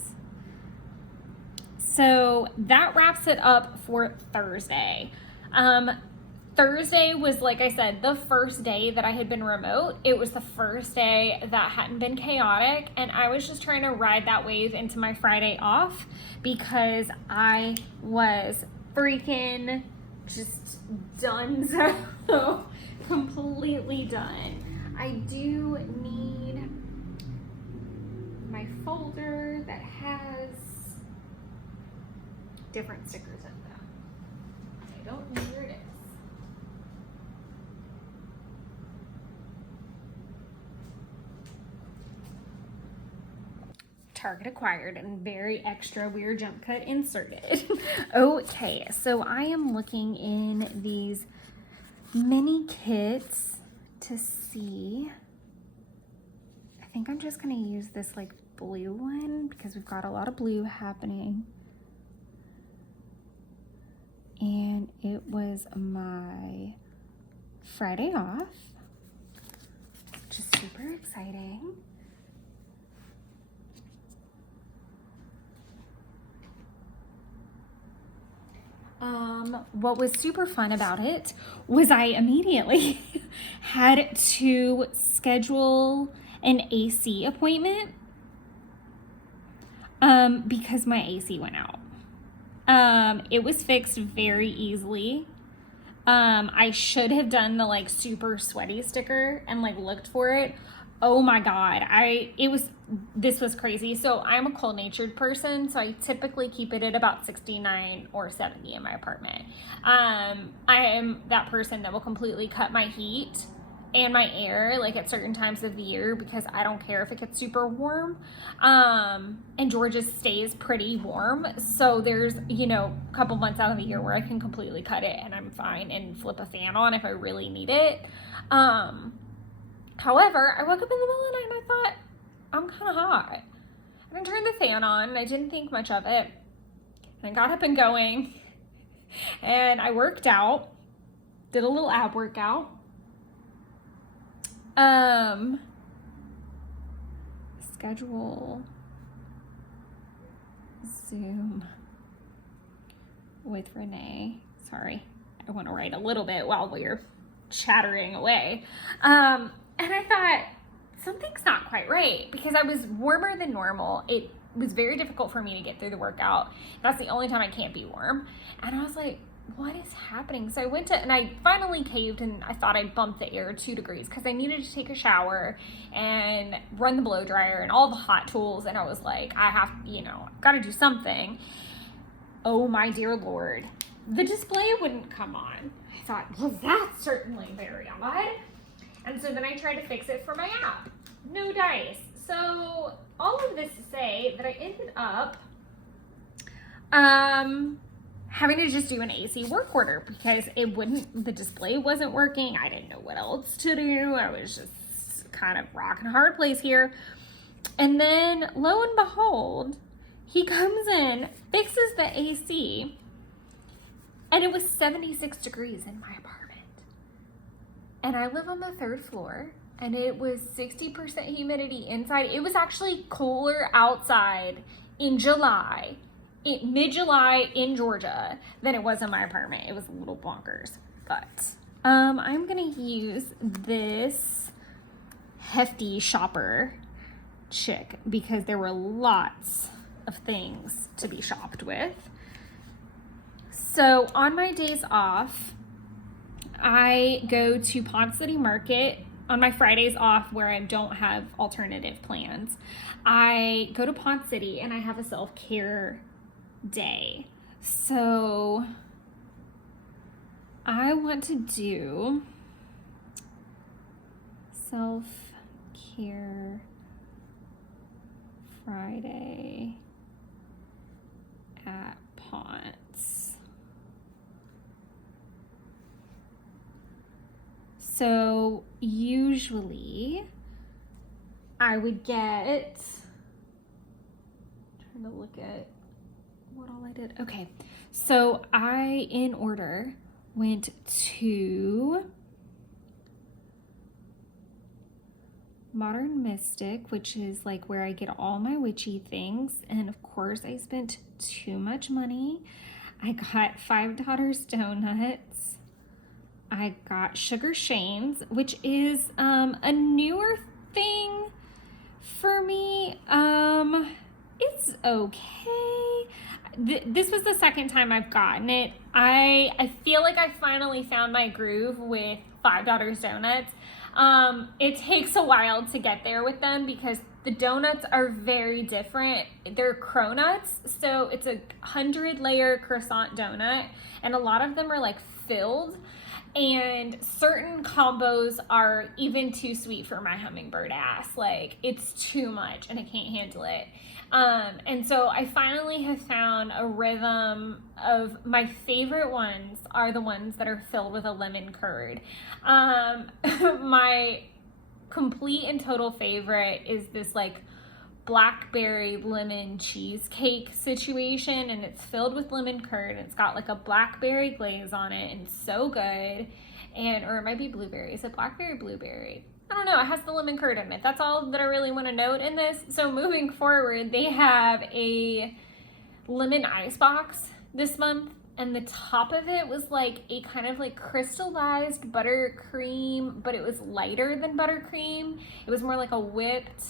So that wraps it up for Thursday. Thursday was, like I said, the first day that I had been remote. It was the first day that hadn't been chaotic, and I was just trying to ride that wave into my Friday off because I was freaking just done. So completely done. I do need my folder that has different stickers in them. I don't know where it is. Target acquired and very extra weird jump cut inserted. Okay, so I am looking in these mini kits to see. I think I'm just gonna use this like blue one because we've got a lot of blue happening. And it was my Friday off, which is super exciting. What was super fun about it was I immediately had to schedule an AC appointment because my AC went out. It was fixed very easily. I should have done the like super sweaty sticker and like looked for it. Oh my God. This was crazy. So I'm a cold natured person. So I typically keep it at about 69 or 70 in my apartment. I am that person that will completely cut my heat and my air like at certain times of the year because I don't care if it gets super warm. And Georgia stays pretty warm. So there's, you know, a couple months out of the year where I can completely cut it and I'm fine and flip a fan on if I really need it. However, I woke up in the middle of the night and I thought, I'm kind of hot. And I turned the fan on and I didn't think much of it. And I got up and going and I worked out, did a little ab workout. Schedule Zoom with Renee. Sorry, I want to write a little bit while we're chattering away. And I thought, something's not quite right because I was warmer than normal. It was very difficult for me to get through the workout. That's the only time I can't be warm. And I was like, what is happening? So I went to, and I finally caved and I thought I'd bump the air 2 degrees because I needed to take a shower and run the blow dryer and all the hot tools. And I was like, I have, you know, got to do something. Oh my dear Lord. The display wouldn't come on. I thought, well, that's certainly very odd. And so then I tried to fix it for my app. No dice. So all of this to say that I ended up having to just do an AC work order because the display wasn't working. I didn't know what else to do. I was just kind of rock and hard place here. And then lo and behold, he comes in, fixes the AC, and it was 76 degrees in my apartment. And I live on the 3rd floor, and it was 60% humidity inside. It was actually cooler outside in July, mid-July in Georgia, than it was in my apartment. It was a little bonkers. But I'm gonna use this hefty shopper chick because there were lots of things to be shopped with. So on my days off, I go to Pond City Market on my Fridays off where I don't have alternative plans, I go to Pond City and I have a self-care day. So I want to do self-care Friday at Ponce. So usually I would get, trying to look at what all I did. Okay, so I, in order, went to Modern Mystic, which is like where I get all my witchy things. And of course I spent too much money. I got Five Daughters donuts. I got Sugar Shane's, which is a newer thing for me. It's okay. This was the second time I've gotten it. I feel like I finally found my groove with Five Daughters donuts. It takes a while to get there with them because the donuts are very different. They're cronuts, so it's a 100-layer croissant donut, and a lot of them are like filled, and certain combos are even too sweet for my hummingbird ass. Like, it's too much and I can't handle it. And so I finally have found a rhythm of my favorite ones are the ones that are filled with a lemon curd. My complete and total favorite is this like blackberry lemon cheesecake situation, and it's filled with lemon curd, and it's got like a blackberry glaze on it, and it's so good. And or it might be blueberry. Is it blackberry or blueberry? I don't know. It has the lemon curd in it. That's all that I really want to note in this. So moving forward, they have a lemon ice box this month, and the top of it was like a kind of like crystallized buttercream, but it was lighter than buttercream. It was more like a whipped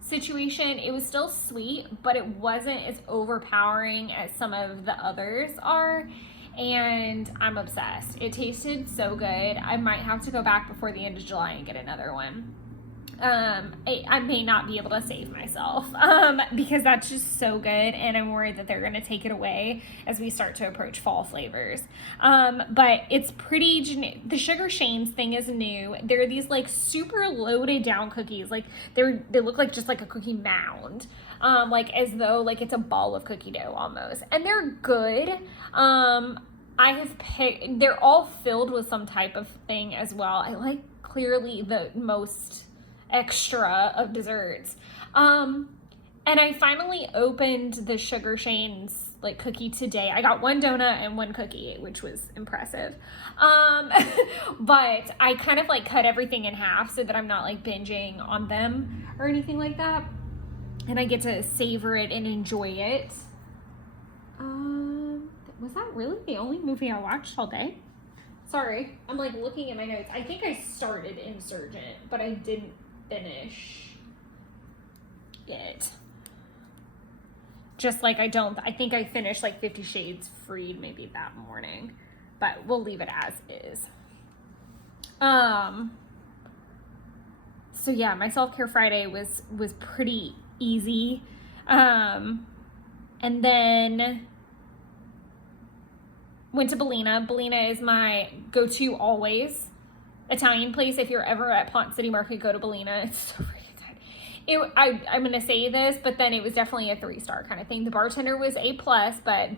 situation. It was still sweet, but it wasn't as overpowering as some of the others are, and I'm obsessed. It tasted so good. I might have to go back before the end of July and get another one. I may not be able to save myself because that's just so good, and I'm worried that they're going to take it away as we start to approach fall flavors. But it's pretty, the Sugar Shane's thing is new. They're these like super loaded down cookies. Like they look like just like a cookie mound. Like as though like it's a ball of cookie dough almost. And they're good. I have picked, they're all filled with some type of thing as well. I like clearly the most extra of desserts. And I finally opened the Sugar Shane's like cookie today. I got one donut and one cookie, which was impressive. But I kind of like cut everything in half so that I'm not like binging on them or anything like that. And I get to savor it and enjoy it. Was that really the only movie I watched all day? Sorry, I'm like looking at my notes. I think I started Insurgent, but I didn't finish it. Just like I think I finished like 50 Shades Freed maybe that morning, but we'll leave it as is. So yeah, my self-care Friday was pretty easy. And then went to Bellina. Bellina is my go-to always Italian place. If you're ever at Pont City Market, go to Bellina. It's so freaking good. I'm going to say this, but then it was definitely a 3-star kind of thing. The bartender was A+, but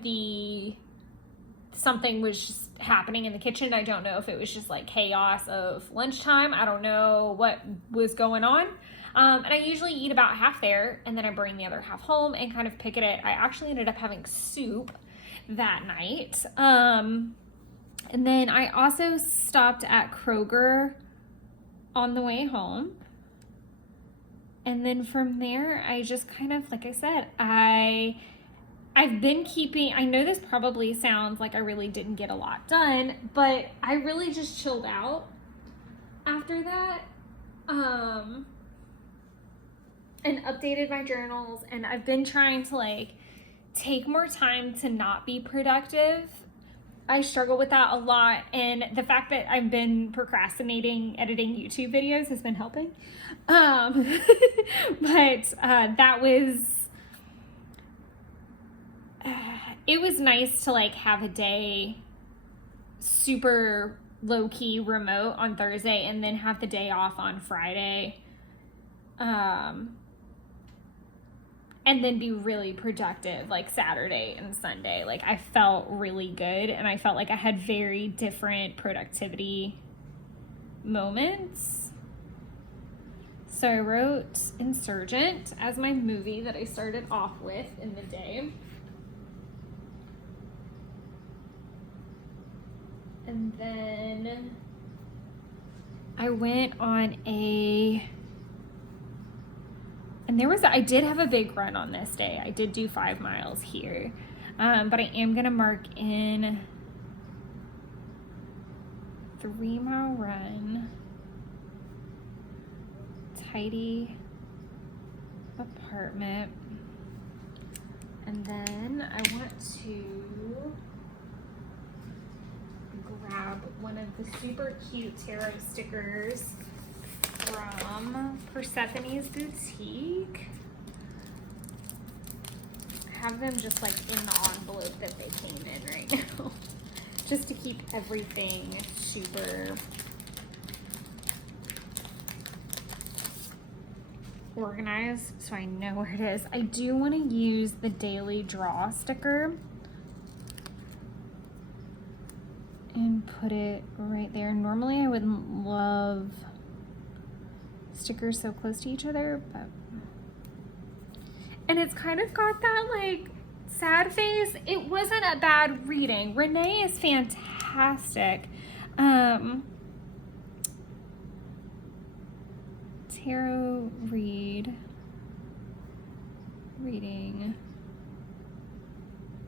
something was just happening in the kitchen. I don't know if it was just like chaos of lunchtime. I don't know what was going on. And I usually eat about half there, and then I bring the other half home and kind of pick at it. I actually ended up having soup that night. And then I also stopped at Kroger on the way home. And then from there, I just kind of, like I said, I've been keeping, I know this probably sounds like I really didn't get a lot done, but I really just chilled out after that. And updated my journals, and I've been trying to like take more time to not be productive. I struggle with that a lot, and the fact that I've been procrastinating editing YouTube videos has been helping. But that was, it was nice to like have a day super low-key remote on Thursday and then have the day off on Friday. And then be really productive like Saturday and Sunday. Like I felt really good, and I felt like I had very different productivity moments. So I wrote Insurgent as my movie that I started off with in the day. And then I went on I did have a big run on this day. I did do 5 miles here. But I am gonna mark in 3-mile run, tidy apartment, and then I want to grab one of the super cute tarot stickers from Persephone's Boutique. Have them just like in the envelope that they came in right now, just to keep everything super organized so I know where it is. I do want to use the daily draw sticker and put it right there. Normally I wouldn't love stickers so close to each other, but, and it's kind of got that like sad face. It wasn't a bad reading. Renee is fantastic. Tarot reading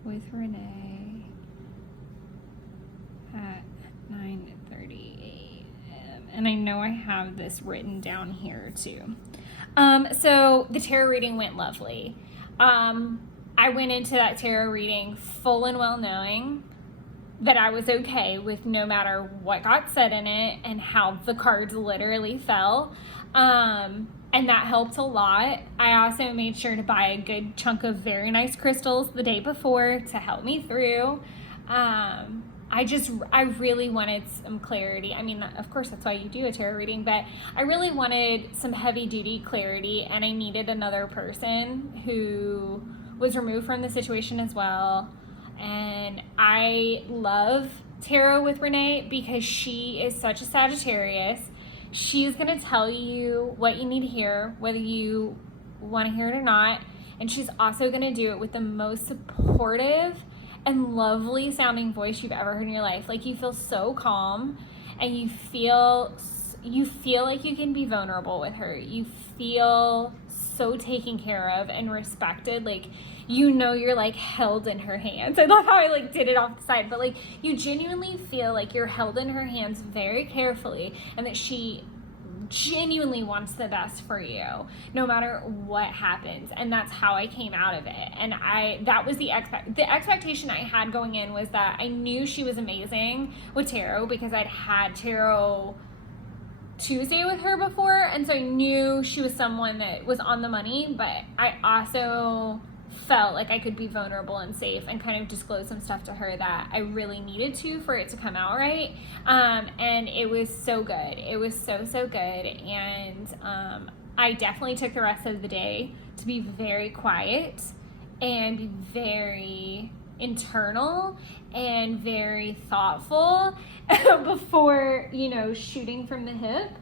with Renee at 9:30 a.m. And I know I have this written down here too. So the tarot reading went lovely. I went into that tarot reading full and well knowing that I was okay with no matter what got said in it and how the cards literally fell. And that helped a lot. I also made sure to buy a good chunk of very nice crystals the day before to help me through. I really wanted some clarity. I mean, of course, that's why you do a tarot reading, but I really wanted some heavy duty clarity, and I needed another person who was removed from the situation as well. And I love tarot with Renee because she is such a Sagittarius. She's going to tell you what you need to hear, whether you want to hear it or not. And she's also going to do it with the most supportive and lovely sounding voice you've ever heard in your life. Like, you feel so calm, and you feel like you can be vulnerable with her. You feel so taken care of and respected. Like, you know, you're like held in her hands. I love how I like did it off the side, but like you genuinely feel like you're held in her hands very carefully, and that she genuinely wants the best for you no matter what happens. And that's how I came out of it. And that was the expectation I had going in, was that I knew she was amazing with tarot because I'd had tarot Tuesday with her before, and so I knew she was someone that was on the money, but I also felt like I could be vulnerable and safe and kind of disclose some stuff to her that I really needed to for it to come out right. And it was so good. It was so good. And I definitely took the rest of the day to be very quiet and be very internal and very thoughtful before, shooting from the hip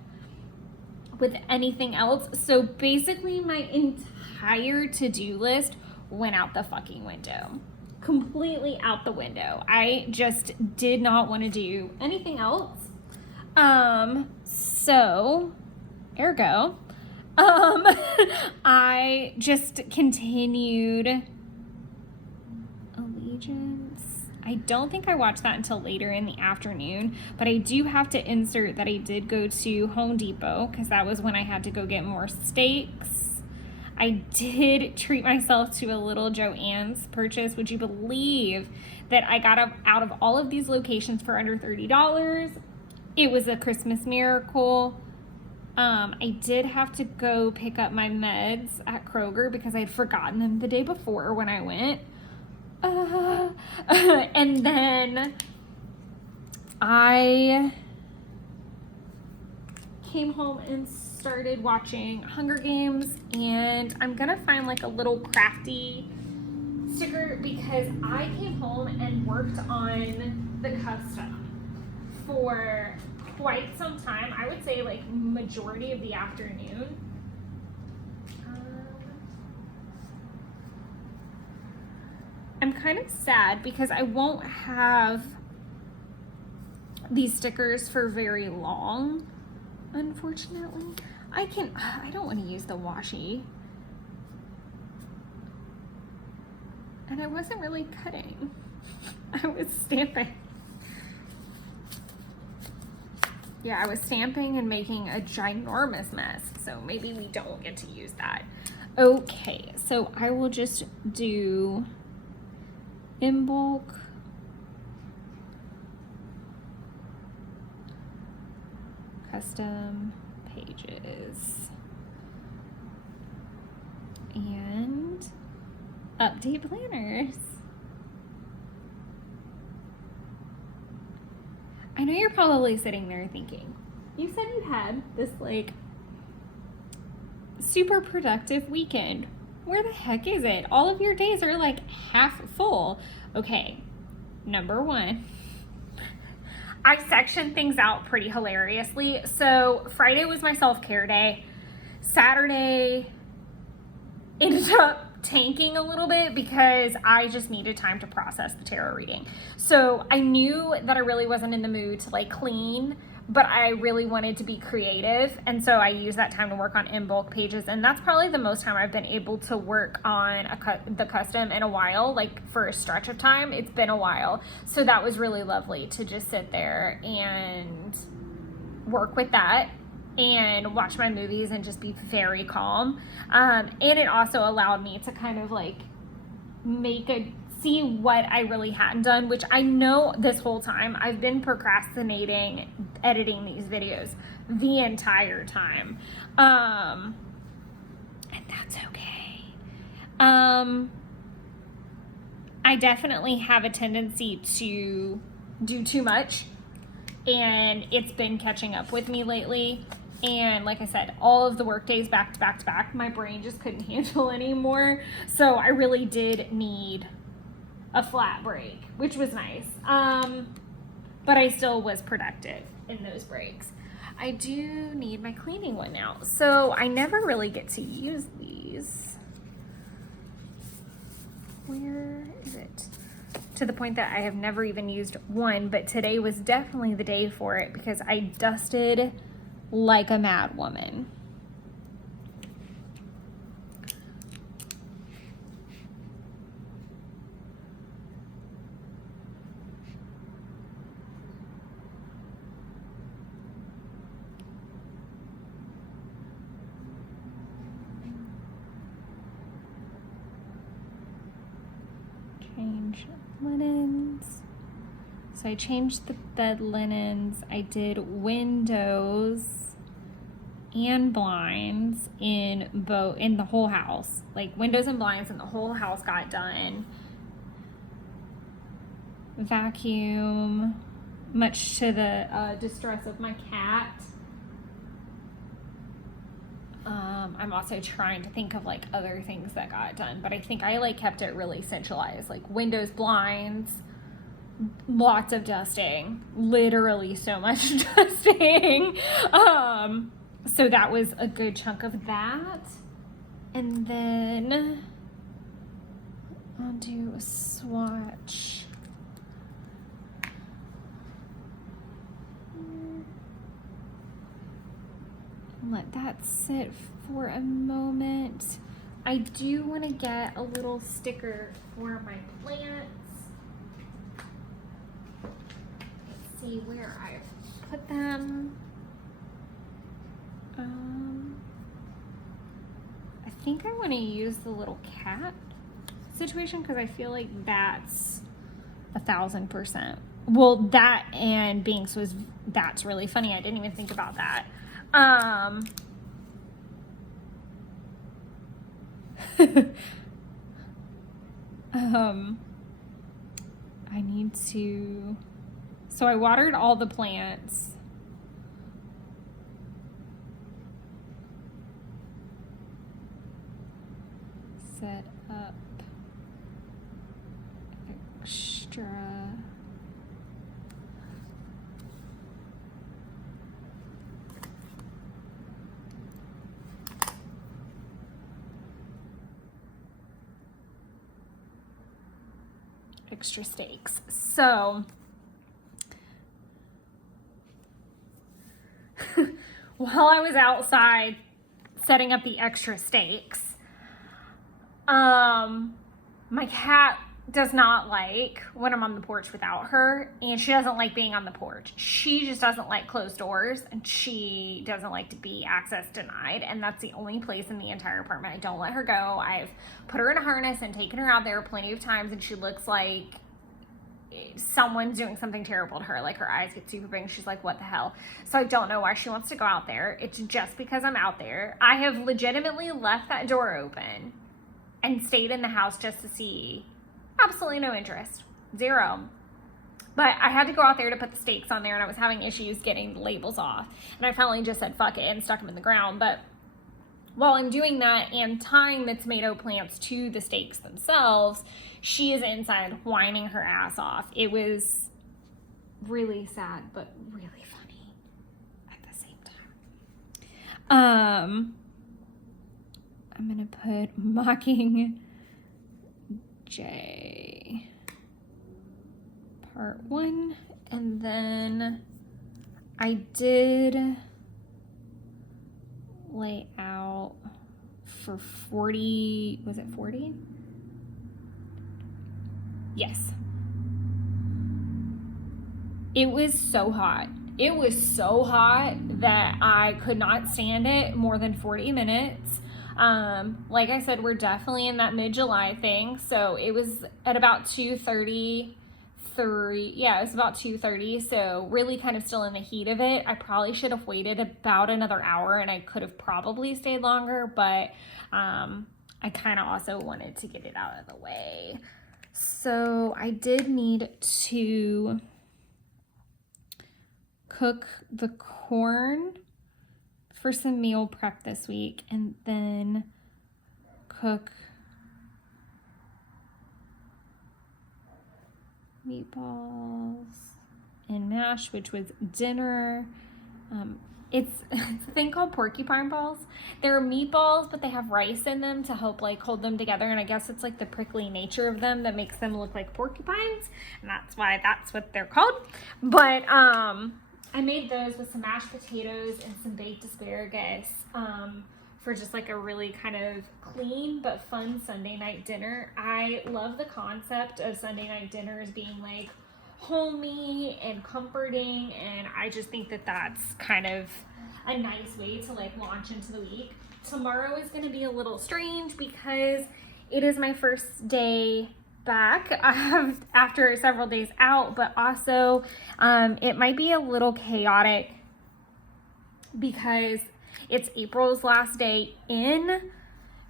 with anything else. So basically my entire to-do list went out the fucking window. Completely out the window. I just did not want to do anything else. So, ergo, I just continued Allegiance. I don't think I watched that until later in the afternoon, but I do have to insert that I did go to Home Depot because that was when I had to go get more steaks. I did treat myself to a little Joann's purchase. Would you believe that I got out of all of these locations for under $30? It was a Christmas miracle. I did have to go pick up my meds at Kroger because I'd forgotten them the day before when I went. And then I came home and started watching Hunger Games, and I'm gonna find like a little crafty sticker because I came home and worked on the custom for quite some time. I would say like majority of the afternoon. I'm kind of sad because I won't have these stickers for very long, unfortunately. I don't want to use the washi. And I wasn't really cutting. I was stamping. Yeah, I was stamping and making a ginormous mess. So maybe we don't get to use that. Okay, so I will just do in bulk. Custom pages. And update planners. I know you're probably sitting there thinking, you said you had this like super productive weekend. Where the heck is it? All of your days are like half full. Okay, number one, I sectioned things out pretty hilariously. So Friday was my self-care day. Saturday ended up tanking a little bit because I just needed time to process the tarot reading. So I knew that I really wasn't in the mood to like clean, but I really wanted to be creative. And so I used that time to work on in bulk pages. And that's probably the most time I've been able to work on the custom in a while, like for a stretch of time. It's been a while. So that was really lovely to just sit there and work with that and watch my movies and just be very calm. And it also allowed me to kind of like see what I really hadn't done, which I know this whole time I've been procrastinating editing these videos the entire time. And that's okay. I definitely have a tendency to do too much, and it's been catching up with me lately. And like I said, all of the work days back to back to back, my brain just couldn't handle anymore. So I really did need a flat break, which was nice. But I still was productive in those breaks. I do need my cleaning one now. So I never really get to use these. Where is it? To the point that I have never even used one, but today was definitely the day for it because I dusted like a mad woman. Change linens. So I changed the bed linens. I did windows and blinds in the whole house. Like windows and blinds in the whole house got done. Vacuum, much to the distress of my cat. I'm also trying to think of like other things that got done, but I think I like kept it really centralized, like windows, blinds, lots of dusting, literally so much dusting. So that was a good chunk of that. And then I'll do a swatch. Let that sit for a moment. I do want to get a little sticker for my plants. Let's see where I've put them. I think I want to use the little cat situation because I feel like that's 1,000%. Well, that and Binks was, that's really funny. I didn't even think about that. I need to, so I watered all the plants. Set up extra stakes. So while I was outside setting up the extra stakes, my cat does not like when I'm on the porch without her, and she doesn't like being on the porch. She just doesn't like closed doors, and she doesn't like to be access denied, and that's the only place in the entire apartment I don't let her go. I've put her in a harness and taken her out there plenty of times, and she looks like someone's doing something terrible to her. Like, her eyes get super big and she's like, what the hell? So I don't know why she wants to go out there. It's just because I'm out there. I have legitimately left that door open and stayed in the house just to see. Absolutely no interest. Zero. But I had to go out there to put the stakes on there, and I was having issues getting the labels off. And I finally just said, fuck it, and stuck them in the ground. But while I'm doing that and tying the tomato plants to the stakes themselves, she is inside whining her ass off. It was really sad, but really funny at the same time. I'm gonna put Mocking J part 1, and then I did lay out for 40, was it 40? Yes. It was so hot. It was so hot that I could not stand it more than 40 minutes. Like I said, we're definitely in that mid-July thing. So it was at about 2:33. Yeah, it was about 2:30. So really kind of still in the heat of it. I probably should have waited about another hour, and I could have probably stayed longer, but I kind of also wanted to get it out of the way. So I did need to cook the corn for some meal prep this week, and then cook meatballs and mash, which was dinner. It's a thing called porcupine balls. They're meatballs, but they have rice in them to help like hold them together, and I guess it's like the prickly nature of them that makes them look like porcupines, and that's why that's what they're called. But I made those with some mashed potatoes and some baked asparagus for just like a really kind of clean but fun Sunday night dinner. I love the concept of Sunday night dinners being like homey and comforting, and I just think that that's kind of a nice way to like launch into the week. Tomorrow is going to be a little strange because it is my first day back after several days out, but also it might be a little chaotic because it's April's last day in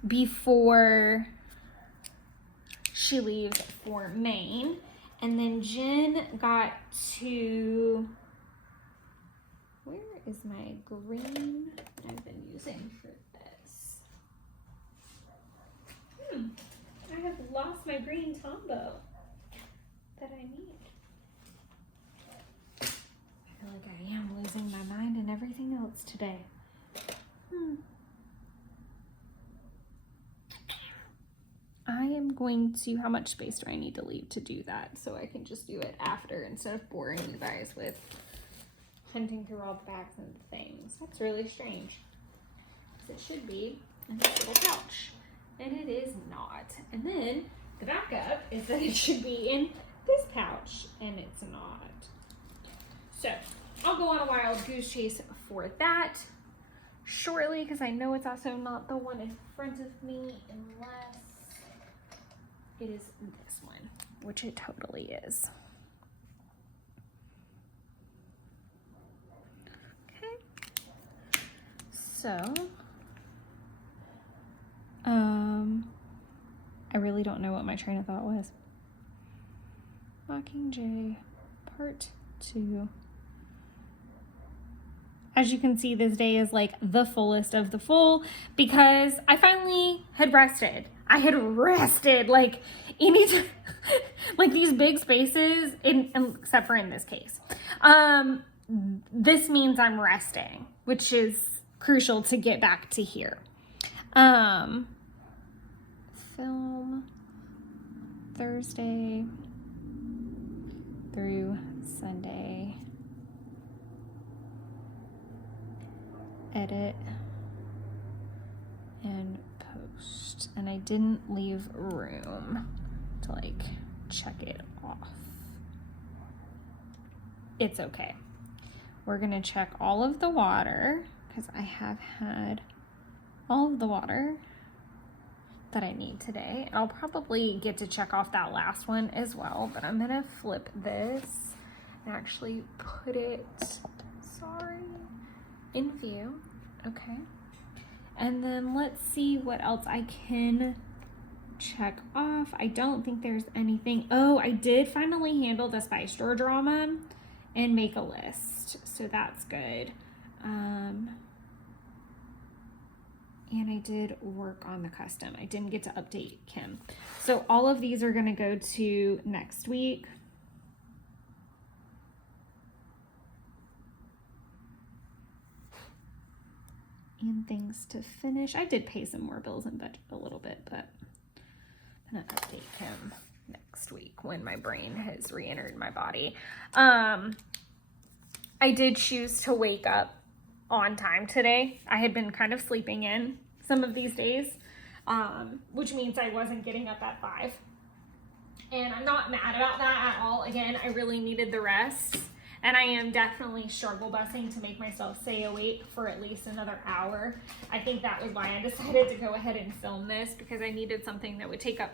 before she leaves for Maine. And then Jen got to, where is my green that I've been using for this? I have lost my green Tombow that I need. I feel like I am losing my mind and everything else today. I am going to, how much space do I need to leave to do that so I can just do it after instead of boring you guys with hunting through all the bags and things. That's really strange. Because it should be in this little pouch. And it is not. And then the backup is that it should be in this pouch, and it's not. So I'll go on a wild goose chase for that. shortly, because I know it's also not the one in front of me unless it is this one, which it totally is. Okay. So, I really don't know what my train of thought was. Mockingjay, part 2. As you can see, this day is like the fullest of the full because I finally had rested. I had rested like any like these big spaces, except for in this case. This means I'm resting, which is crucial to get back to here. Film Thursday through Sunday. Edit and post. And I didn't leave room to like check it off. It's okay. We're gonna check all of the water because I have had all of the water that I need today. I'll probably get to check off that last one as well, but I'm gonna flip this and actually put it, in view. Okay. And then let's see what else I can check off. I don't think there's anything. Oh, I did finally handle the spice drawer drama and make a list. So that's good. And I did work on the custom. I didn't get to update Kim. So all of these are gonna go to next week. And things to finish. I did pay some more bills and budget a little bit, but I'm gonna update Kim next week when my brain has re-entered my body. I did choose to wake up on time today. I had been kind of sleeping in some of these days, which means I wasn't getting up at 5. And I'm not mad about that at all. Again, I really needed the rest. And I am definitely struggle busing to make myself stay awake for at least another hour. I think that was why I decided to go ahead and film this, because I needed something that would take up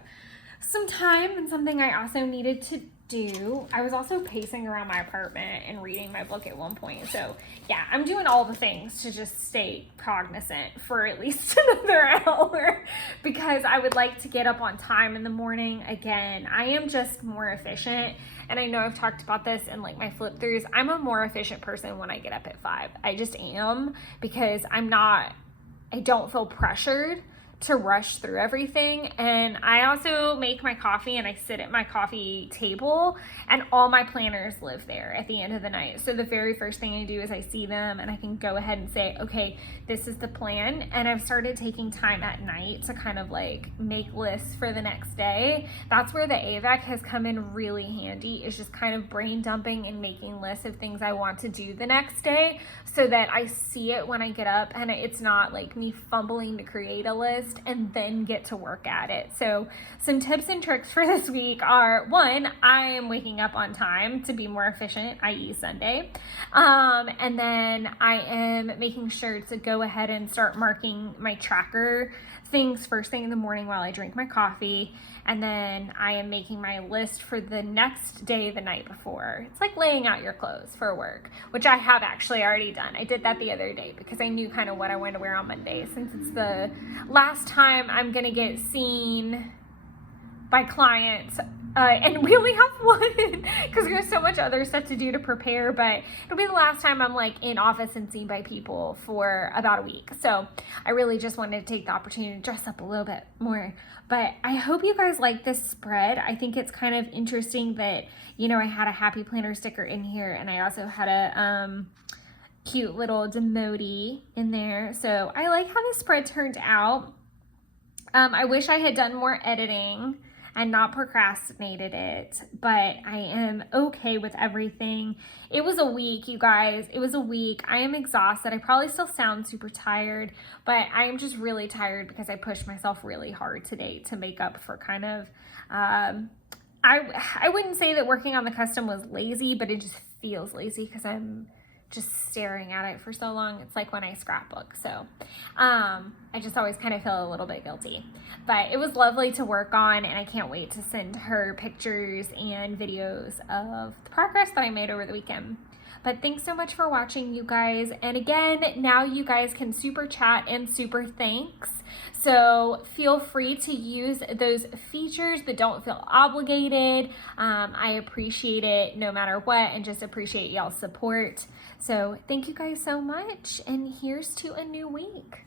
some time and something I also needed to do. I was also pacing around my apartment and reading my book at one point. So yeah, I'm doing all the things to just stay cognizant for at least another hour, because I would like to get up on time in the morning. Again, I am just more efficient. And I know I've talked about this in like my flip throughs. I'm a more efficient person when I get up at 5. I just am, because I don't feel pressured to rush through everything. And I also make my coffee and I sit at my coffee table, and all my planners live there at the end of the night. So the very first thing I do is I see them and I can go ahead and say, okay, this is the plan. And I've started taking time at night to kind of like make lists for the next day. That's where the AVAC has come in really handy, is just kind of brain dumping and making lists of things I want to do the next day, so that I see it when I get up and it's not like me fumbling to create a list and then get to work at it. So some tips and tricks for this week are: 1, I am waking up on time to be more efficient, i.e. Sunday. And then I am making sure to go ahead and start marking my tracker things first thing in the morning while I drink my coffee. And then I am making my list for the next day the night before. It's like laying out your clothes for work, which I have actually already done. I did that the other day because I knew kind of what I wanted to wear on Monday, since it's the last time I'm gonna get seen by clients. And we only have one because there's so much other stuff to do to prepare, but it'll be the last time I'm like in office and seen by people for about a week. So I really just wanted to take the opportunity to dress up a little bit more. But I hope you guys like this spread. I think it's kind of interesting that, you know, I had a happy planner sticker in here, and I also had a cute little demoti in there. So I like how the spread turned out. I wish I had done more editing and not procrastinated it, but I am okay with everything. It was a week, you guys. It was a week. I am exhausted. I probably still sound super tired, but I am just really tired because I pushed myself really hard today to make up for kind of, I wouldn't say that working on the custom was lazy, but it just feels lazy because I'm just staring at it for so long. It's like when I scrapbook. So I just always kind of feel a little bit guilty. But it was lovely to work on, and I can't wait to send her pictures and videos of the progress that I made over the weekend. But thanks so much for watching, you guys. And again, now you guys can super chat and super thanks. So feel free to use those features, but don't feel obligated. I appreciate it no matter what, and just appreciate y'all's support. So thank you guys so much, and here's to a new week.